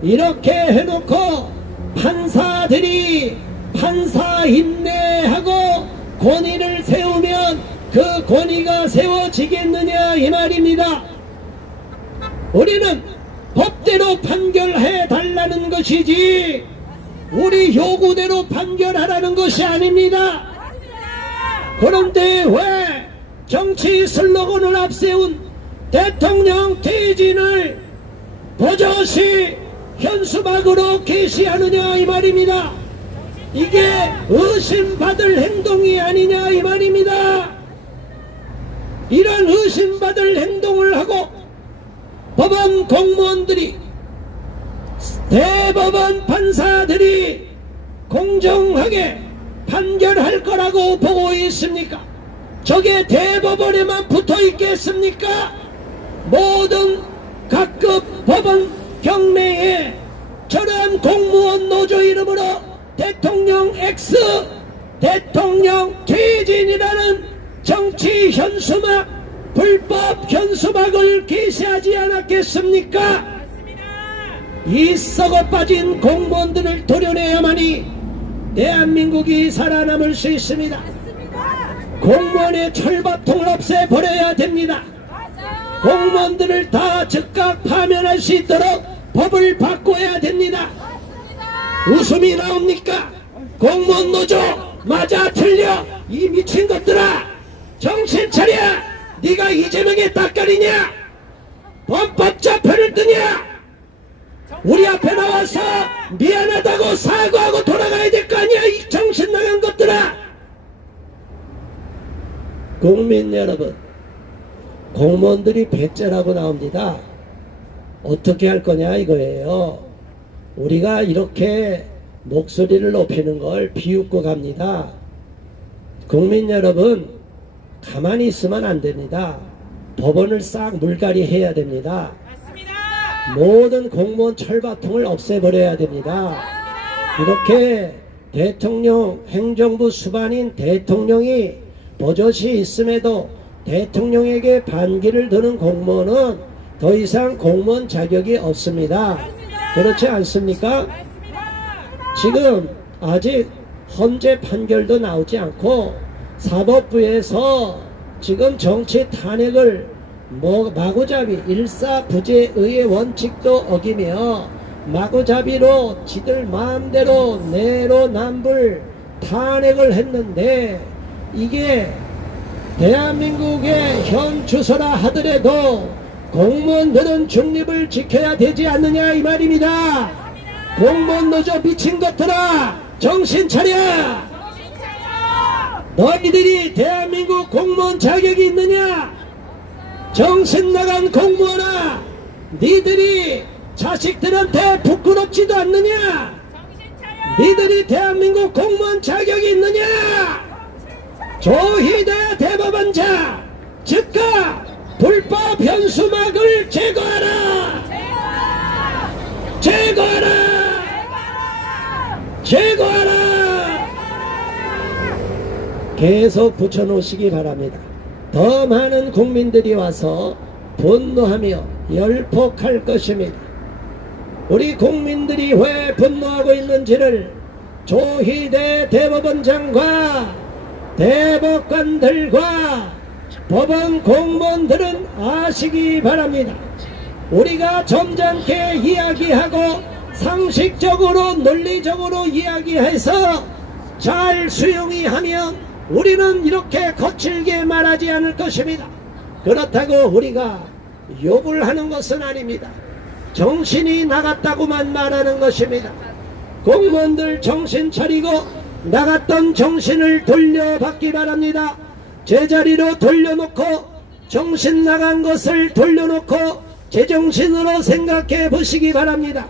이렇게 해놓고 판사들이 판사 인내하고 권위를 세우면 그 권위가 세워지겠느냐 이 말입니다. 우리는 법대로 판결해 달라는 것이지 우리 요구대로 판결하라는 것이 아닙니다. 그런데 왜 정치 슬로건을 앞세운 대통령 퇴진을 버젓이 현수막으로 게시하느냐 이 말입니다. 이게 의심받을 행동이 아니냐 이 말입니다. 이런 의심받을 행동을 하고 법원 공무원들이, 대법원 판사들이 공정하게 판결할 거라고 보고 있습니까? 저게 대법원에만 붙어 있겠습니까? 모든 각급 법원 경내에 저러한 공무원 노조 이름으로 대통령 X, 대통령 퇴진이라는 정치 현수막, 불법 현수막을 게시하지 않았겠습니까? 이 썩어 빠진 공무원들을 도려내야만이 대한민국이 살아남을 수 있습니다. 공무원의 철밥통을 없애버려야 됩니다. 공무원들을 다 즉각 파면할 수 있도록 법을 바꿔야 됩니다. 웃음이 나옵니까? 공무원 노조 맞아 틀려 이 미친 것들아, 정신 차려. 네가 이재명의 따까리냐? 범법자 편을 드냐? 우리 앞에 나와서 미안하다고 사과하고 돌아가야 될 거 아니야, 이 정신 나간 것들아. 국민 여러분, 공무원들이 배째라고 나옵니다. 어떻게 할 거냐 이거예요. 우리가 이렇게 목소리를 높이는 걸 비웃고 갑니다. 국민 여러분, 가만히 있으면 안 됩니다. 법원을 싹 물갈이 해야 됩니다. 모든 공무원 철밥통을 없애버려야 됩니다. 이렇게 대통령, 행정부 수반인 대통령이 버젓이 있음에도 대통령에게 반기를 드는 공무원은 더 이상 공무원 자격이 없습니다. 그렇지 않습니까? 지금 아직 헌재 판결도 나오지 않고 사법부에서 지금 정치 탄핵을 마구잡이 일사부재의 원칙도 어기며 마구잡이로 지들 마음대로 내로남불 탄핵을 했는데, 이게 대한민국의 현 주소라 하더라도 공무원들은 중립을 지켜야 되지 않느냐 이 말입니다. 공무원 노조 미친 것들아, 정신 차려. 너희들이 대한민국 공무원 자격이 있느냐? 정신 나간 공무원아, 니들이 자식들한테 부끄럽지도 않느냐? 니들이 대한민국 공무원 자격이 있느냐? 조희대 대법원장 즉각 불법 현수막을 제거하라! 제거하라! 제거하라! 계속 붙여놓으시기 바랍니다. 더 많은 국민들이 와서 분노하며 열폭할 것입니다. 우리 국민들이 왜 분노하고 있는지를 조희대 대법원장과 대법관들과 법원 공무원들은 아시기 바랍니다. 우리가 점잖게 이야기하고 상식적으로 논리적으로 이야기해서 잘 수용이 하면 우리는 이렇게 거칠게 말하지 않을 것입니다. 그렇다고 우리가 욕을 하는 것은 아닙니다. 정신이 나갔다고만 말하는 것입니다. 공무원들 정신 차리고 나갔던 정신을 돌려받기 바랍니다. 제자리로 돌려놓고 정신 나간 것을 돌려놓고 제정신으로 생각해 보시기 바랍니다.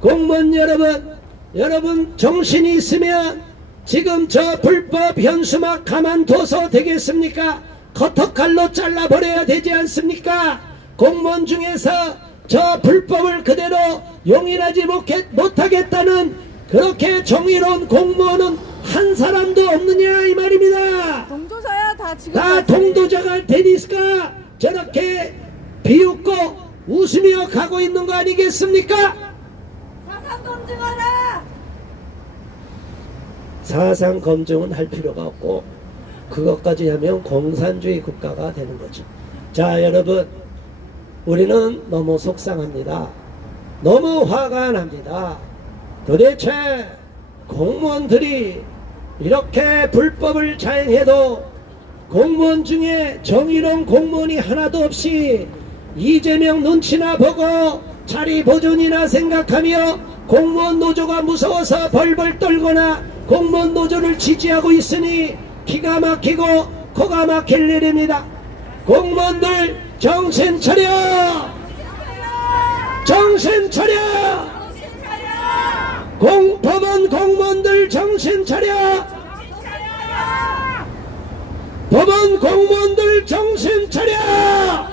공무원 여러분, 여러분 정신이 있으면 지금 저 불법 현수막 가만둬서 되겠습니까? 커터칼로 잘라버려야 되지 않습니까? 공무원 중에서 저 불법을 그대로 용인하지 못하겠다는 그렇게 정의로운 공무원은 한 사람도 없느냐 이 말입니다. 동조자야 다 지금 다 동도자가 되니까 저렇게 비웃고 웃으며 가고 있는 거 아니겠습니까? 사상 검증하라. 사상 검증은 할 필요가 없고 그것까지 하면 공산주의 국가가 되는 거죠. 자, 여러분, 우리는 너무 속상합니다. 너무 화가 납니다. 도대체 공무원들이 이렇게 불법을 자행해도 공무원 중에 정의로운 공무원이 하나도 없이 이재명 눈치나 보고 자리 보존이나 생각하며 공무원 노조가 무서워서 벌벌 떨거나 공무원 노조를 지지하고 있으니 기가 막히고 코가 막힐 일입니다. 공무원들 정신 차려! 정신 차려! 법원 공무원들 정신 차려! 법원 공무원들 정신 차려!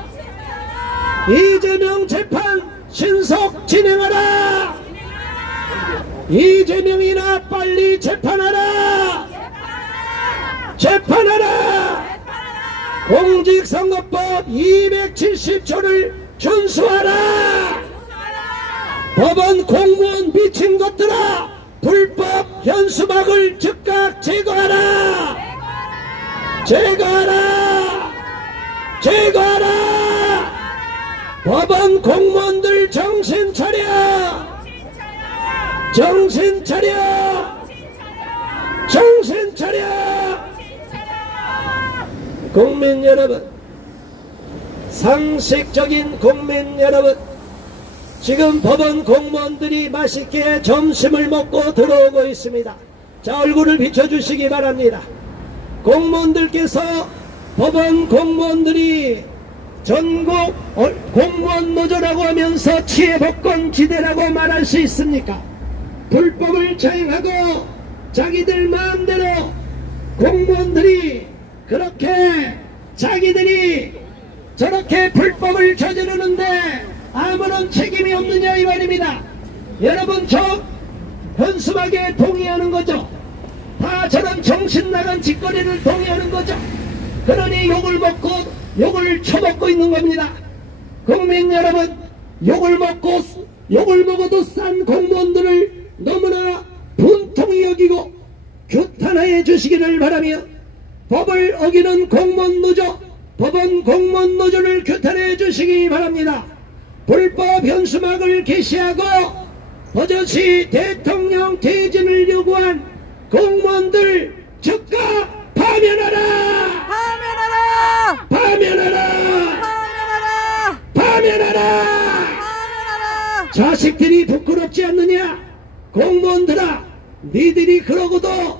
이재명 재판 신속 진행하라! 이재명이나 빨리 재판하라! 재판하라! 공직선거법 270조를 준수하라! 법원 공무원 미친 것들아! 불법 현수막을 즉각 제거하라! 제거하라! 제거하라! 법원 공무원들 정신 차려! 정신 차려! 정신 차려! 국민 여러분, 상식적인 국민 여러분, 지금 법원 공무원들이 맛있게 점심을 먹고 들어오고 있습니다. 자, 얼굴을 비춰주시기 바랍니다. 공무원들께서 법원 공무원들이 전국 공무원 노조라고 하면서 치해복권 지대라고 말할 수 있습니까? 불법을 자행하고 자기들 마음대로 공무원들이 그렇게 자기들이 저렇게 불법을 저지르는데 아무런 책임이 없느냐 이 말입니다. 여러분, 저 현수막에 동의하는 거죠? 다 저런 정신나간 짓거리를 동의하는 거죠? 그러니 욕을 먹고 욕을 처먹고 있는 겁니다. 국민 여러분, 욕을 먹어도 싼 공무원들을 너무나 분통히 여기고 규탄해 주시기를 바라며 법을 어기는 공무원 노조, 법원 공무원 노조를 규탄해 주시기 바랍니다. 불법 현수막을 게시하고 버젓이 대통령 퇴진을 요구한 공무원들 즉각 파면하라! 파면하라! 파면하라! 파면하라! 파면하라! 파면하라! 자식들이 부끄럽지 않느냐? 공무원들아, 니들이 그러고도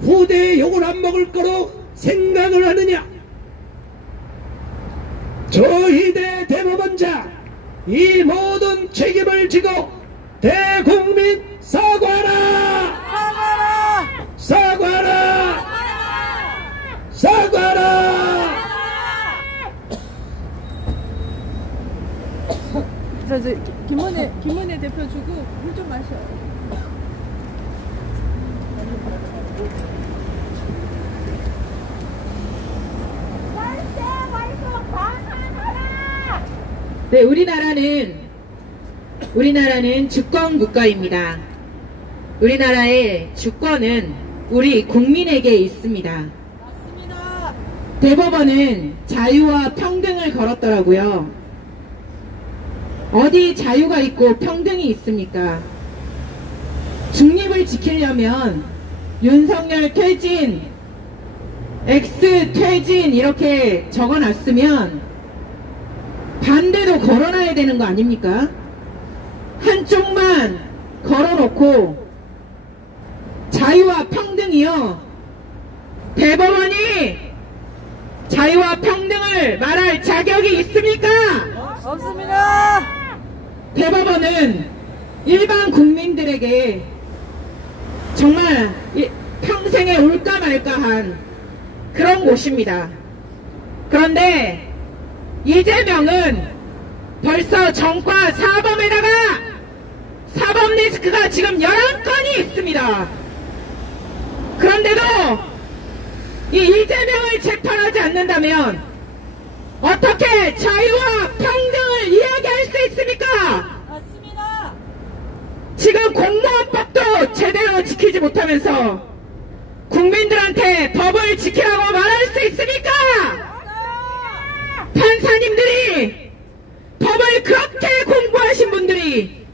후대에 욕을 안 먹을 거로 생각을 하느냐? 조희대 대법원장, 이 모든 책임을 지고 대국민 사과하라! 사과하라! 사과하라! 저 김은혜 대표 주고 물 좀 마셔. 네, 우리나라는 주권 국가입니다. 우리나라의 주권은 우리 국민에게 있습니다. 맞습니다. 대법원은 자유와 평등을 걸었더라고요. 어디 자유가 있고 평등이 있습니까? 중립을 지키려면 윤석열 퇴진, X 퇴진 이렇게 적어놨으면 반대로 걸어놔야 되는 거 아닙니까? 한쪽만 걸어놓고 자유와 평등이요. 대법원이 자유와 평등을 말할 자격이 있습니까? 없습니다. 대법원은 일반 국민들에게 정말 평생에 올까 말까한 그런 곳입니다. 그런데 이재명은 벌써 정과 사범에다가 사법 리스크가 지금 11건이 있습니다. 그런데도 이 이재명을 재판하지 않는다면 어떻게 자유와 평등을 이야기할 수 있습니까? 맞습니다. 지금 공무원법도 제대로 지키지 못하면서 국민들한테 법을 지키라고 말할 수 있습니까? 판사님들이 법을 그렇게 공부하신 분들이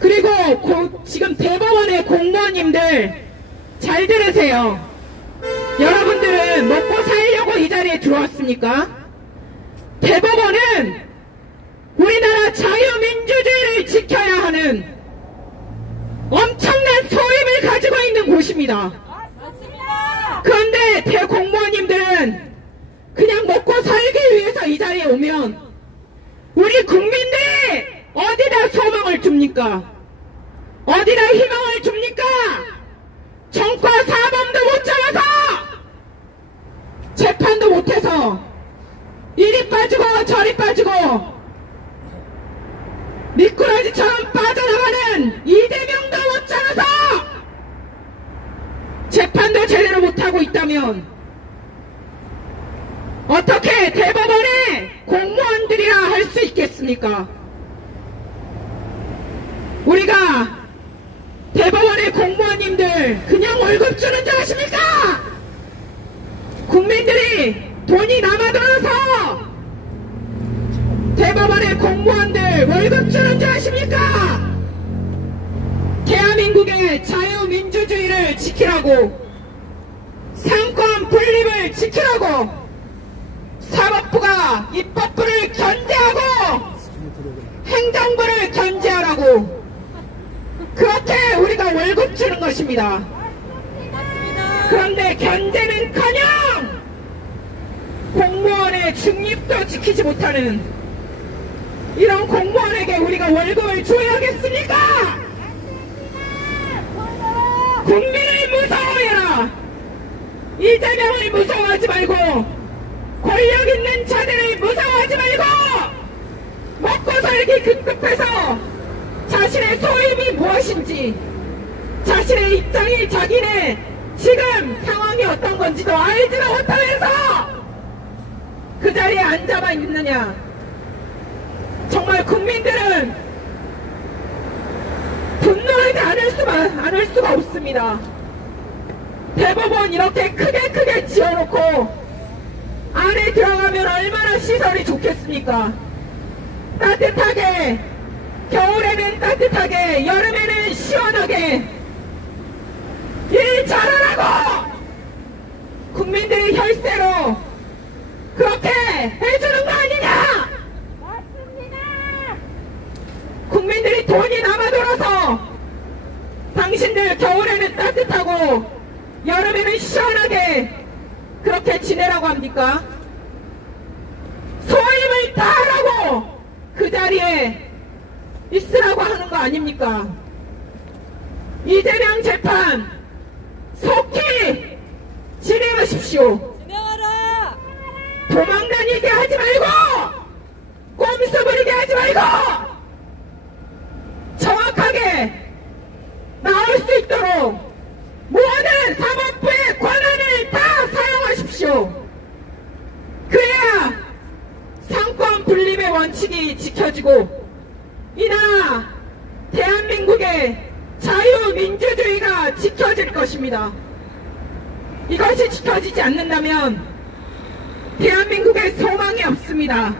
그리고 지금 대법원의 공무원님들 잘 들으세요. 여러분들은 먹고 살려고 이 자리에 들어왔습니까? 대법원은 우리나라 자유민주주의를 지켜야 하는 엄청난 소임을 가지고 있는 곳입니다. 맞습니다. 그런데 대공무원님들은 그냥 먹고 살기 위해서 이 자리에 오면 우리 국민들이 어디다 소망을 줍니까? 어디다 희망을 줍니까? 정과 사범도 못 잡아서 재판도 못해서 이리 빠지고 저리 빠지고 미꾸라지처럼 빠져나가는 이재명도 못 잡아서 재판도 제대로 못하고 있다면 어떻게 대법원의 공무원들이라 할 수 있겠습니까? 우리가 대법원의 공무원님들 그냥 월급 주는 줄 아십니까? 국민들이 돈이 남아들어서 대법원의 공무원들 월급 주는 줄 아십니까? 대한민국의 자유민주주의를 지키라고 상권 분립을 지키라고 사법부가 입법부를 견제하고 행정부를 견제하라고 그렇게 우리가 월급 주는 것입니다. 그런데 견제는커녕 공무원의 중립도 지키지 못하는 이런 공무원에게 우리가 월급을 줘야겠습니까? 국민을 무서워해라. 이재명을 무서워하지 말고 권력 있는 자들을 무서워하지 말고 먹고 살기 급급해서 자신의 소임이 무엇인지 자신의 입장이 자기네 지금 상황이 어떤 건지도 알지도 못하면서 그 자리에 앉아만 있느냐. 정말 국민들은 분노하지 않을 수가 없습니다. 대법원 이렇게 크게 지어놓고 안에 들어가면 얼마나 시설이 좋겠습니까? 따뜻하게 겨울에는 따뜻하게 여름에는 시원하게 일 잘하라고 국민들이 혈세로 그렇게 해주는 거 아니냐? 맞습니다. 국민들이 돈이 남아돌아서 당신들 겨울에는 따뜻하고 여름에는 시원하게 그렇게 지내라고 합니까? 소임을 다 하라고 그 자리에 있으라고 하는 거 아닙니까? 이재명 재판 속히 진행하십시오. 진행하라. 도망다니게 하지 말고 꼼수 부리게 하지 말고 정확하게 나올 수 있도록 모든 사법부의 권한을 다 사용하십시오. 그래야 상권 분립의 원칙이 지켜지고 이 나라 대한민국의 자유민주주의가 지켜질 것입니다. 이것이 지켜지지 않는다면 대한민국에 소망이 없습니다.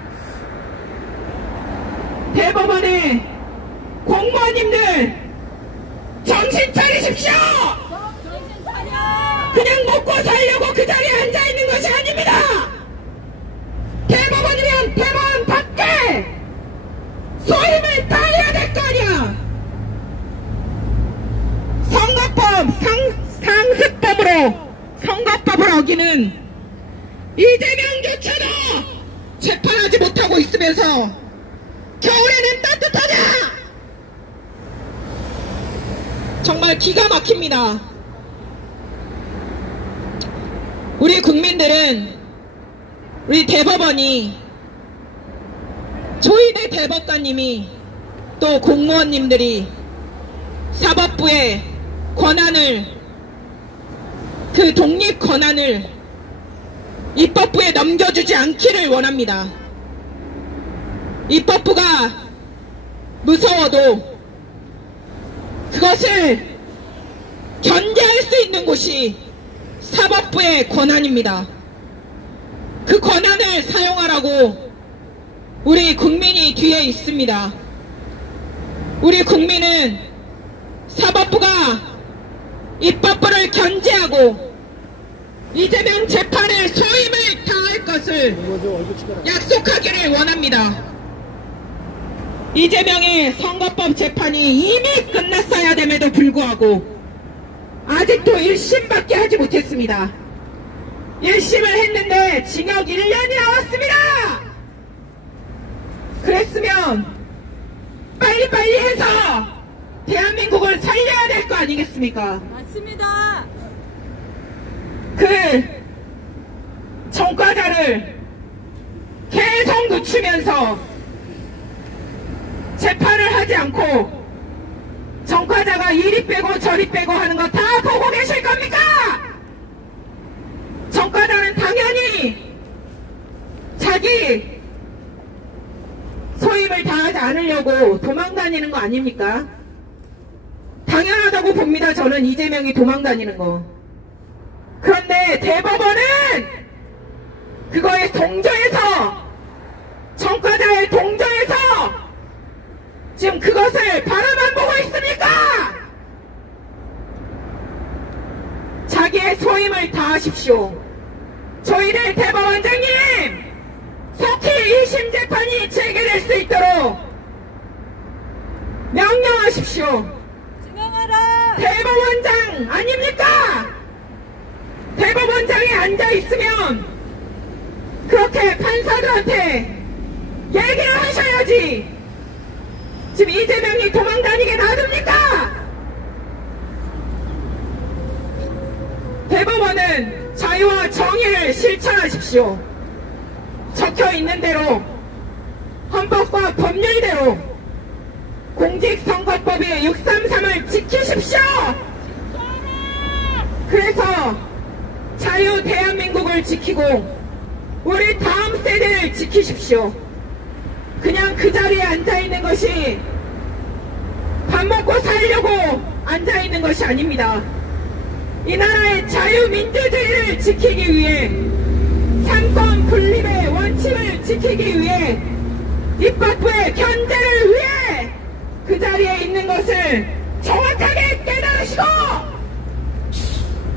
대법원의 공무원님들 정신 차리십시오. 정신 차려. 그냥 먹고 살려고 그 자리에 앉아있는 것이 아닙니다. 대법원이면 대법원 밖에 소임을 다 해야 될 거 아니야. 선거법 상습법으로 선거법을 어기는 이재명조차도 재판하지 못하고 있으면서 겨울에는 따뜻하냐? 정말 기가 막힙니다. 우리 국민들은 우리 대법원이, 조희대 대법관님이, 또 공무원님들이 사법부의 권한을, 그 독립 권한을 입법부에 넘겨주지 않기를 원합니다. 입법부가 무서워도 그것을 견제할 수 있는 곳이 사법부의 권한입니다. 그 권한을 사용하라고 우리 국민이 뒤에 있습니다. 우리 국민은 사법부가 입법부를 견제하고 이재명 재판에 소임을 다할 것을 약속하기를 원합니다. 이재명의 선거법 재판이 이미 끝났어야 됨에도 불구하고 아직도 1심밖에 하지 못했습니다. 1심을 했는데 징역 1년이 나왔습니다. 그랬으면 빨리빨리 해서 대한민국을 살려야 될 거 아니겠습니까? 맞습니다. 그 전과자를 계속 늦추면서 재판을 하지 않고 전과자가 이리 빼고 저리 빼고 하는 거 다 보고 계실 겁니까? 전과자는 당연히 자기 소임을 다하지 않으려고 도망다니는 거 아닙니까? 당연하다고 봅니다. 저는 이재명이 도망다니는 거. 그런데 대법원은 그거에 동조해서, 전과자의 동조해서 지금 그것을 바라만 보고 있습니까? 자기의 소임을 다하십시오. 저희들 대법원장님, 속히 2심 재판이 재개될 수 있도록 명령하십시오. 진행하라. 대법원장 아닙니까? 대법원장에 앉아있으면 그렇게 판사들한테 얘기를 하셔야지. 지금 이재명이 도망다니게 놔둡니까? 대법원은 자유와 정의를 실천하십시오. 적혀있는 대로, 헌법과 법률대로 공직선거법의 633을 지키십시오. 그래서 자유 대한민국을 지키고 우리 다음 세대를 지키십시오. 그냥 그 자리에 앉아있는 것이, 밥 먹고 살려고 앉아있는 것이 아닙니다. 이 나라의 자유민주주의를 지키기 위해, 삼권 분립의 원칙을 지키기 위해, 입법부의 견제를 위해 그 자리에 있는 것을 정확하게 깨달으시고,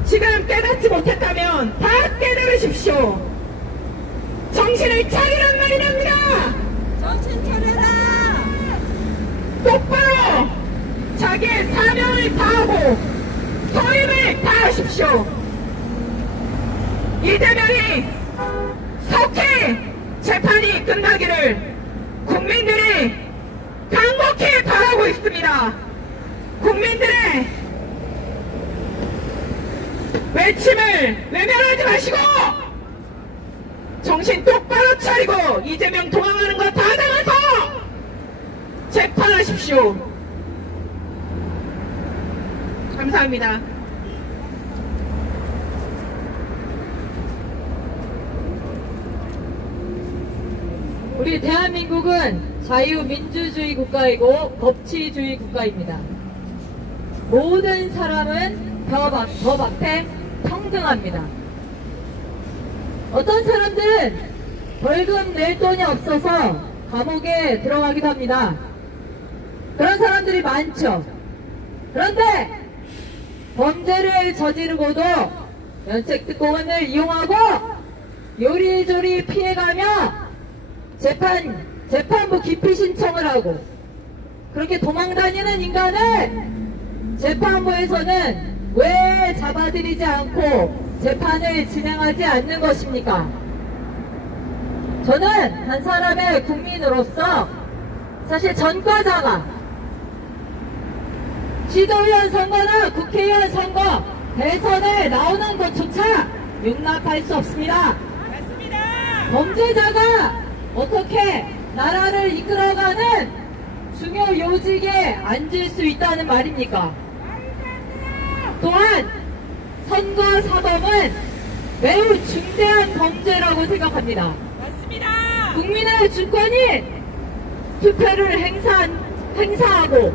지금 깨닫지 못했다면 다 깨달으십시오. 정신을 차리란 말이 납니다. 정신 차려라. 똑바로 자기의 사명을 다하고 소임을 다하십시오. 이재명이 속히 재판이 끝나기를 국민들이 간곡히 바라고 있습니다. 국민들의 외침을 외면하지 마시고 정신 똑바로 차리고 이재명 도망하는 거 다 잡아서 재판하십시오. 감사합니다. 우리 대한민국은 자유민주주의 국가이고 법치주의 국가입니다. 모든 사람은 법 앞에 평등합니다. 어떤 사람들은 벌금 낼 돈이 없어서 감옥에 들어가기도 합니다. 그런 사람들이 많죠. 그런데 범죄를 저지르고도 면책특권을 이용하고 요리조리 피해가며 재판부 기피 신청을 하고 그렇게 도망다니는 인간을 재판부에서는 왜 잡아들이지 않고 재판을 진행하지 않는 것입니까? 저는 한 사람의 국민으로서 사실 전과자가 시도의원 선거나 국회의원 선거, 대선에 나오는 것조차 용납할 수 없습니다. 범죄자가 어떻게 나라를 이끌어가는 중요 요직에 앉을 수 있다는 말입니까? 또한 선거 사범은 매우 중대한 범죄라고 생각합니다. 국민의 주권인 투표를 행사하고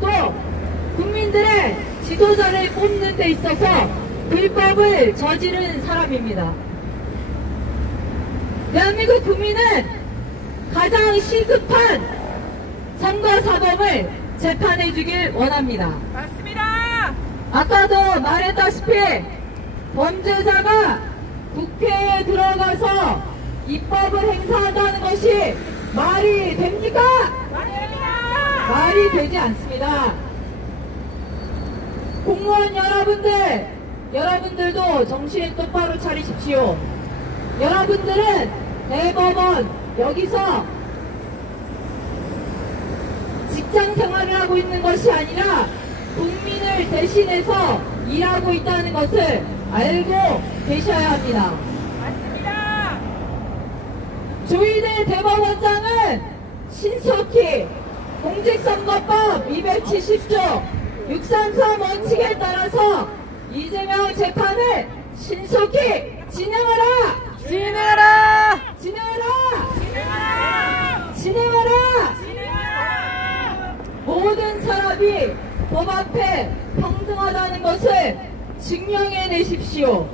또 국민들의 지도자를 뽑는 데 있어서 불법을 저지른 사람입니다. 대한민국 국민은 가장 시급한 선거사범을 재판해 주길 원합니다. 맞습니다. 아까도 말했다시피 범죄자가 국회에 들어가서 입법을 행사한다는 것이 말이 됩니까? 말이 되지 않습니다. 공무원 여러분들도 정신 똑바로 차리십시오. 여러분들은 대법원 여기서 직장 생활을 하고 있는 것이 아니라 국민을 대신해서 일하고 있다는 것을 알고 계셔야 합니다. 맞습니다. 조희대 대법원장은 신속히 공직선거법 270조 633 원칙에 따라서 이재명 재판을 신속히 진행하라! 진행하라! 진행하라! 진행하라! 진행하라! 모든 사람이 법 앞에 평등하다는 것을 증명해내십시오.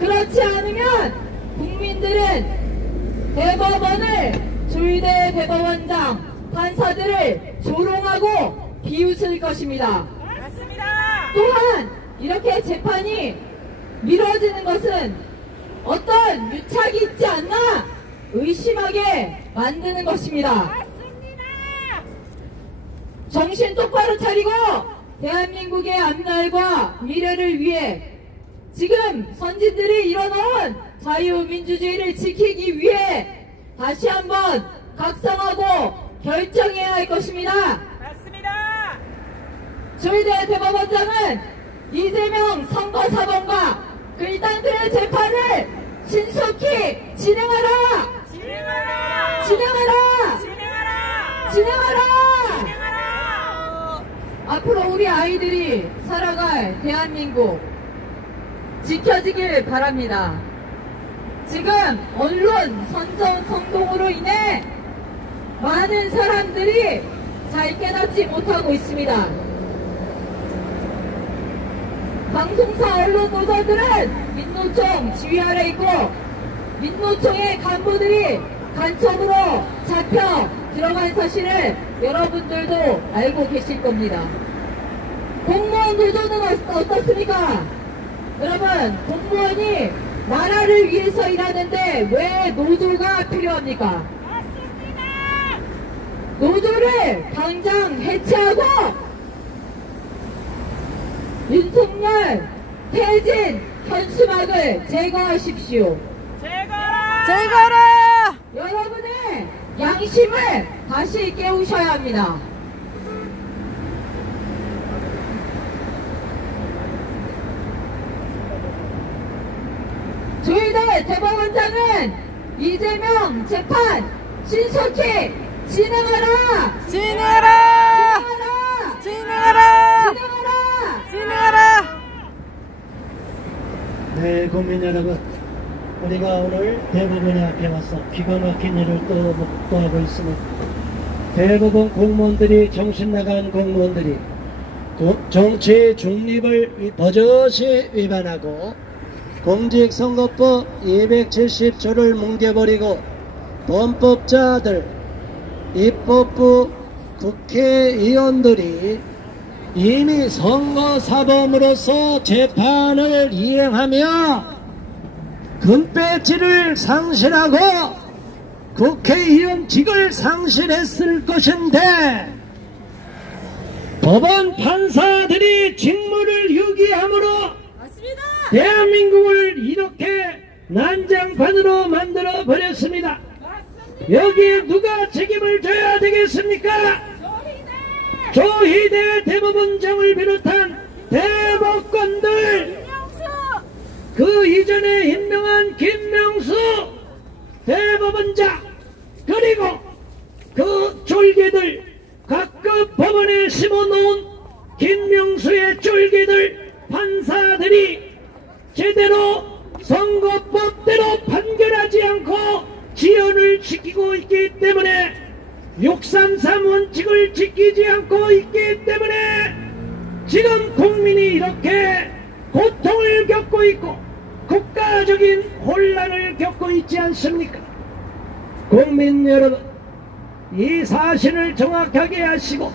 그렇지 않으면 국민들은 대법원을 조희대 대법원장 판사들을 조롱하고 비웃을 것입니다. 맞습니다. 또한 이렇게 재판이 미뤄지는 것은 어떤 유착이 있지 않나 의심하게 만드는 것입니다. 맞습니다. 정신 똑바로 차리고 대한민국의 앞날과 미래를 위해 지금 선진들이 이뤄놓은 자유민주주의를 지키기 위해 다시 한번 각성하고 결정해야 할 것입니다. 맞습니다. 조희대 대법원장은 이재명 선거사범과 그 일당들의 재판을 신속히 진행하라! 진행하라! 진행하라! 진행하라! 진행하라! 앞으로 우리 아이들이 살아갈 대한민국 지켜지길 바랍니다. 지금 언론 선동으로 인해 많은 사람들이 잘 깨닫지 못하고 있습니다. 방송사 언론 노조들은 민노총 지휘 아래 있고 민노총의 간부들이 간첩으로 잡혀 들어간 사실을 여러분들도 알고 계실 겁니다. 공무원 노조는 어떻습니까? 여러분, 공무원이 나라를 위해서 일하는데 왜 노조가 필요합니까? 노조를 당장 해체하고 윤석열, 태진, 현수막을 제거하십시오. 제거하라! 여러분의 양심을 다시 깨우셔야 합니다. 조희대 대법원장은 이재명 재판 신속히 진행하라! 진행하라! 진행하라! 진행하라! 진행하라! 진행하라! 네, 국민 여러분, 우리가 오늘 대법원 앞에 와서 기가 막힌 일을 또 목도하고 있습니다. 대법원 공무원들이, 정신나간 공무원들이 정치 중립을 버젓이 위반하고 공직선거법 270조를 뭉개버리고 범법자들, 입법부 국회의원들이 이미 선거사범으로서 재판을 이행하며 금배지를 상실하고 국회의원직을 상실했을 것인데 법원 판사들이 직무를 유기함으로 대한민국을 이렇게 난장판으로 만들어 버렸습니다. 여기에 누가 책임을 져야 되겠습니까? 조희대 대법원장을 비롯한 대법관들, 그 이전에 임명한 김명수 대법원장 그리고 그 쫄개들 각급 법원에 심어놓은 김명수의 쫄개들 판사들이 제대로 선거법대로 판결하지 않고 지연을 지키고 있기 때문에 633 원칙을 지키지 않고 있기 때문에 지금 국민이 이렇게 고통을 겪고 있고 국가적인 혼란을 겪고 있지 않습니까? 국민 여러분, 이 사실을 정확하게 하시고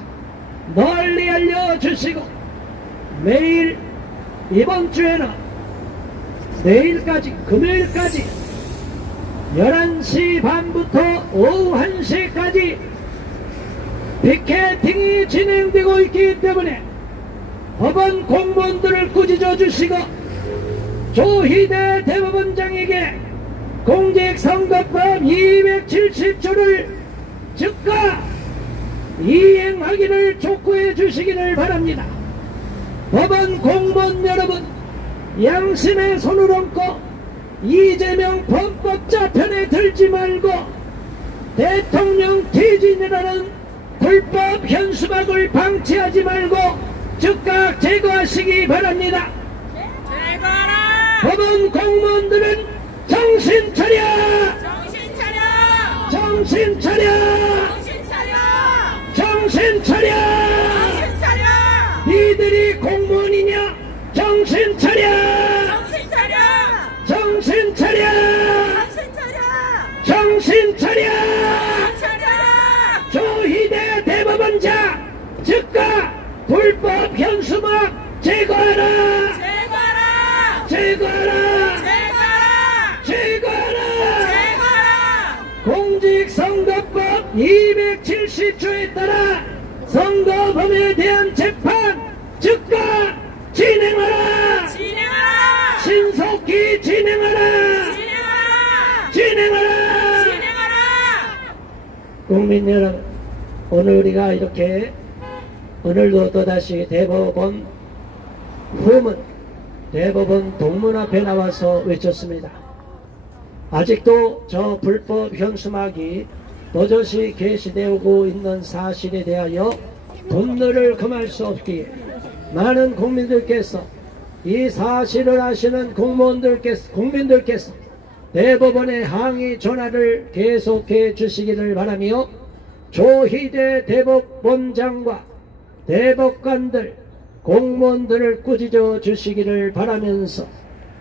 널리 알려주시고 매일 이번 주에는 내일까지 금요일까지 11시 반부터 오후 1시까지 피켓팅이 진행되고 있기 때문에 법원 공무원들을 꾸짖어 주시고 조희대 대법원장에게 공직선거법 270조를 즉각 이행하기를 촉구해 주시기를 바랍니다. 법원 공무원 여러분, 양심의 손을 얹고 이재명 범법자 편에 들지 말고 대통령 퇴진이라는 불법 현수막을 방치하지 말고 즉각 제거하시기 바랍니다. 제거하라! 법원 공무원들은 정신 차려! 정신 차려! 정신 차려! 정신 차려! 정신 차려! 정신 차려! 니들이 공무원이냐? 정신 차려! 정신 차려! 정신 차려! 정신 차려! 정신 차려! 정신 차려! 조희대 대법원장 즉각 불법 현수막 제거하라! 제거하라! 제거하라! 제거하라! 제거하라! 제거하라! 공직선거법 270조에 따라 선거범에 대한 재판 즉각 진행하라! 진행하라! 신속히 진행하라! 진행하라! 진행하라! 진행하라! 국민 여러분, 오늘 우리가 이렇게 오늘도 또다시 대법원 후문, 대법원 동문 앞에 나와서 외쳤습니다. 아직도 저 불법 현수막이 버젓이 게시되고 있는 사실에 대하여 분노를 금할 수 없기에 많은 국민들께서 이 사실을 아시는 국민들께서 대법원의 항의 전화를 계속해 주시기를 바라며 조희대 대법원장과 대법관들, 공무원들을 꾸짖어 주시기를 바라면서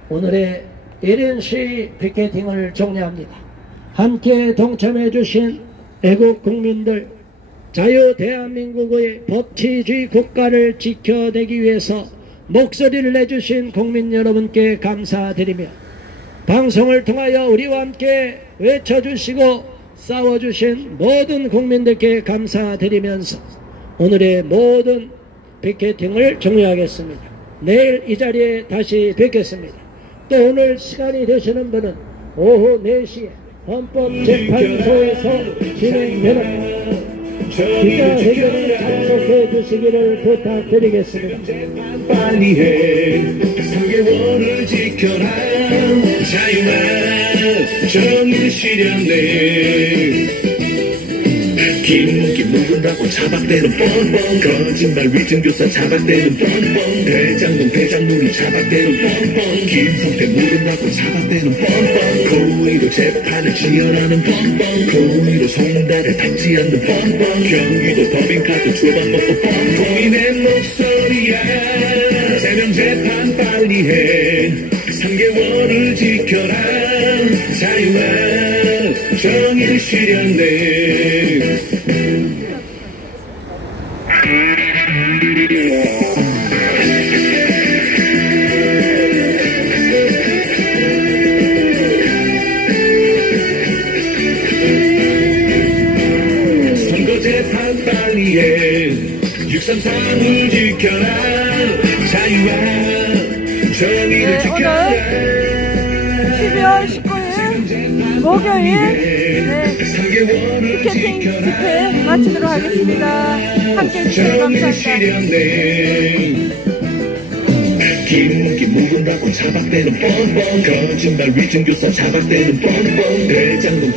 오늘의 1인 시위 피켓팅을 종료합니다. 함께 동참해 주신 애국 국민들, 자유 대한민국의 법치주의 국가를 지켜내기 위해서 목소리를 내주신 국민 여러분께 감사드리며 방송을 통하여 우리와 함께 외쳐주시고 싸워주신 모든 국민들께 감사드리면서 오늘의 모든 피켓팅을 종료하겠습니다. 내일 이 자리에 다시 뵙겠습니다. 또 오늘 시간이 되시는 분은 오후 4시에 헌법재판소에서 진행되는 기자회견에 참석해 주시기를 부탁드리겠습니다. 빨리 해 3개월을 지켜라 자유만 정의를 실현해 김묵기 묵은다고 차박대는 뻔뻔 거짓말 위증교사 차박대는 뻔뻔 대장동이 차박대는 뻔뻔 김성태 묵은다고 차박대는 뻔뻔 고의로 재판을 지연하는 뻔뻔 고의로 송달을 받지 않는 뻔뻔 경기도 법인카드 주방 먹고 뻔뻔 고인의 목소리야 제명 재판 빨리 해 3개월을 지켜라 자유와 정의를 실현해 선거재판 빨리 해 633을 지켜라 자유와 정의를 지켜라 12월 19일 목요일 피켓팅 집회 마치도록 하겠습니다. 함께해 주셔서 감사합니다. 김웅기 묵은다고 자박대는 뻔뻔 거짓말 위증교사 자박대는 뻔뻔 대장동